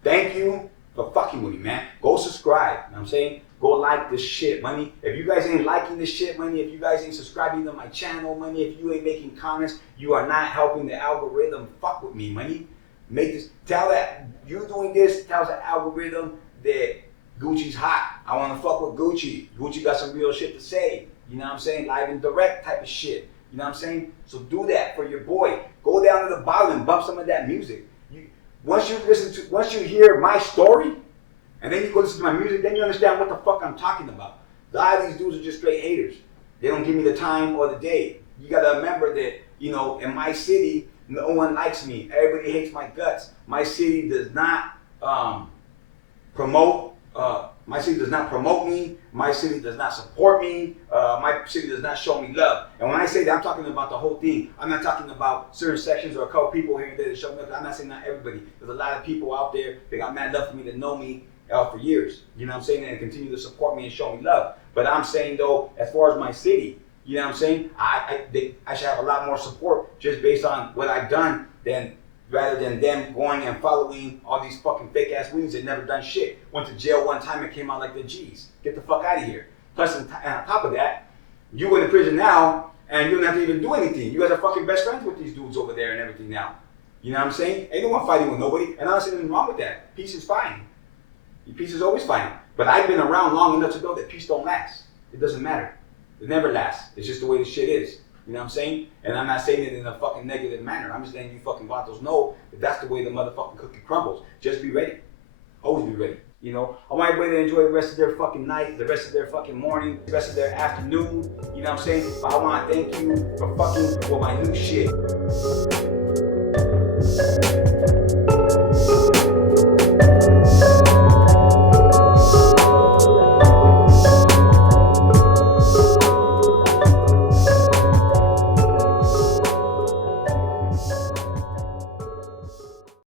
Thank you for fucking with me, man. Go subscribe, you know what I'm saying? Go like this shit, money. If you guys ain't liking this shit, money, if you guys ain't subscribing to my channel, money, if you ain't making comments, you are not helping the algorithm fuck with me, money. Make this, tell that you doing this tells the algorithm that Gucci's hot. I want to fuck with Gucci. Gucci got some real shit to say. You know what I'm saying? Live and direct type of shit. You know what I'm saying? So do that for your boy. Go down to the bottom and bump some of that music. Once you hear my story, and then you go listen to my music, then you understand what the fuck I'm talking about. A lot of these dudes are just straight haters. They don't give me the time or the day. You gotta remember that, you know, in my city, no one likes me. Everybody hates my guts. My city does not promote. My city does not promote me. My city does not support me. My city does not show me love. And when I say that, I'm talking about the whole thing. I'm not talking about certain sections or a couple people here and there that show me love. I'm not saying not everybody. There's a lot of people out there that got mad love for me that know me for years. You know what I'm saying? And continue to support me and show me love. But I'm saying though, as far as my city, you know what I'm saying? I should have a lot more support just based on what I've done rather than them going and following all these fucking fake ass weeds that never done shit. Went to jail one time and came out like the G's. Get the fuck out of here. Plus, on top of that, you go to prison now and you don't have to even do anything. You guys are fucking best friends with these dudes over there and everything now. You know what I'm saying? Ain't no one fighting with nobody. And I don't see anything wrong with that. Peace is fine. Peace is always fine. But I've been around long enough to know that peace don't last. It doesn't matter. It never lasts. It's just the way the shit is. You know what I'm saying? And I'm not saying it in a fucking negative manner. I'm just letting you fucking vatos know that that's the way the motherfucking cookie crumbles. Just be ready. Always be ready. You know? I want everybody to enjoy the rest of their fucking night, the rest of their fucking morning, the rest of their afternoon. You know what I'm saying? But I want to thank you for fucking with my new shit.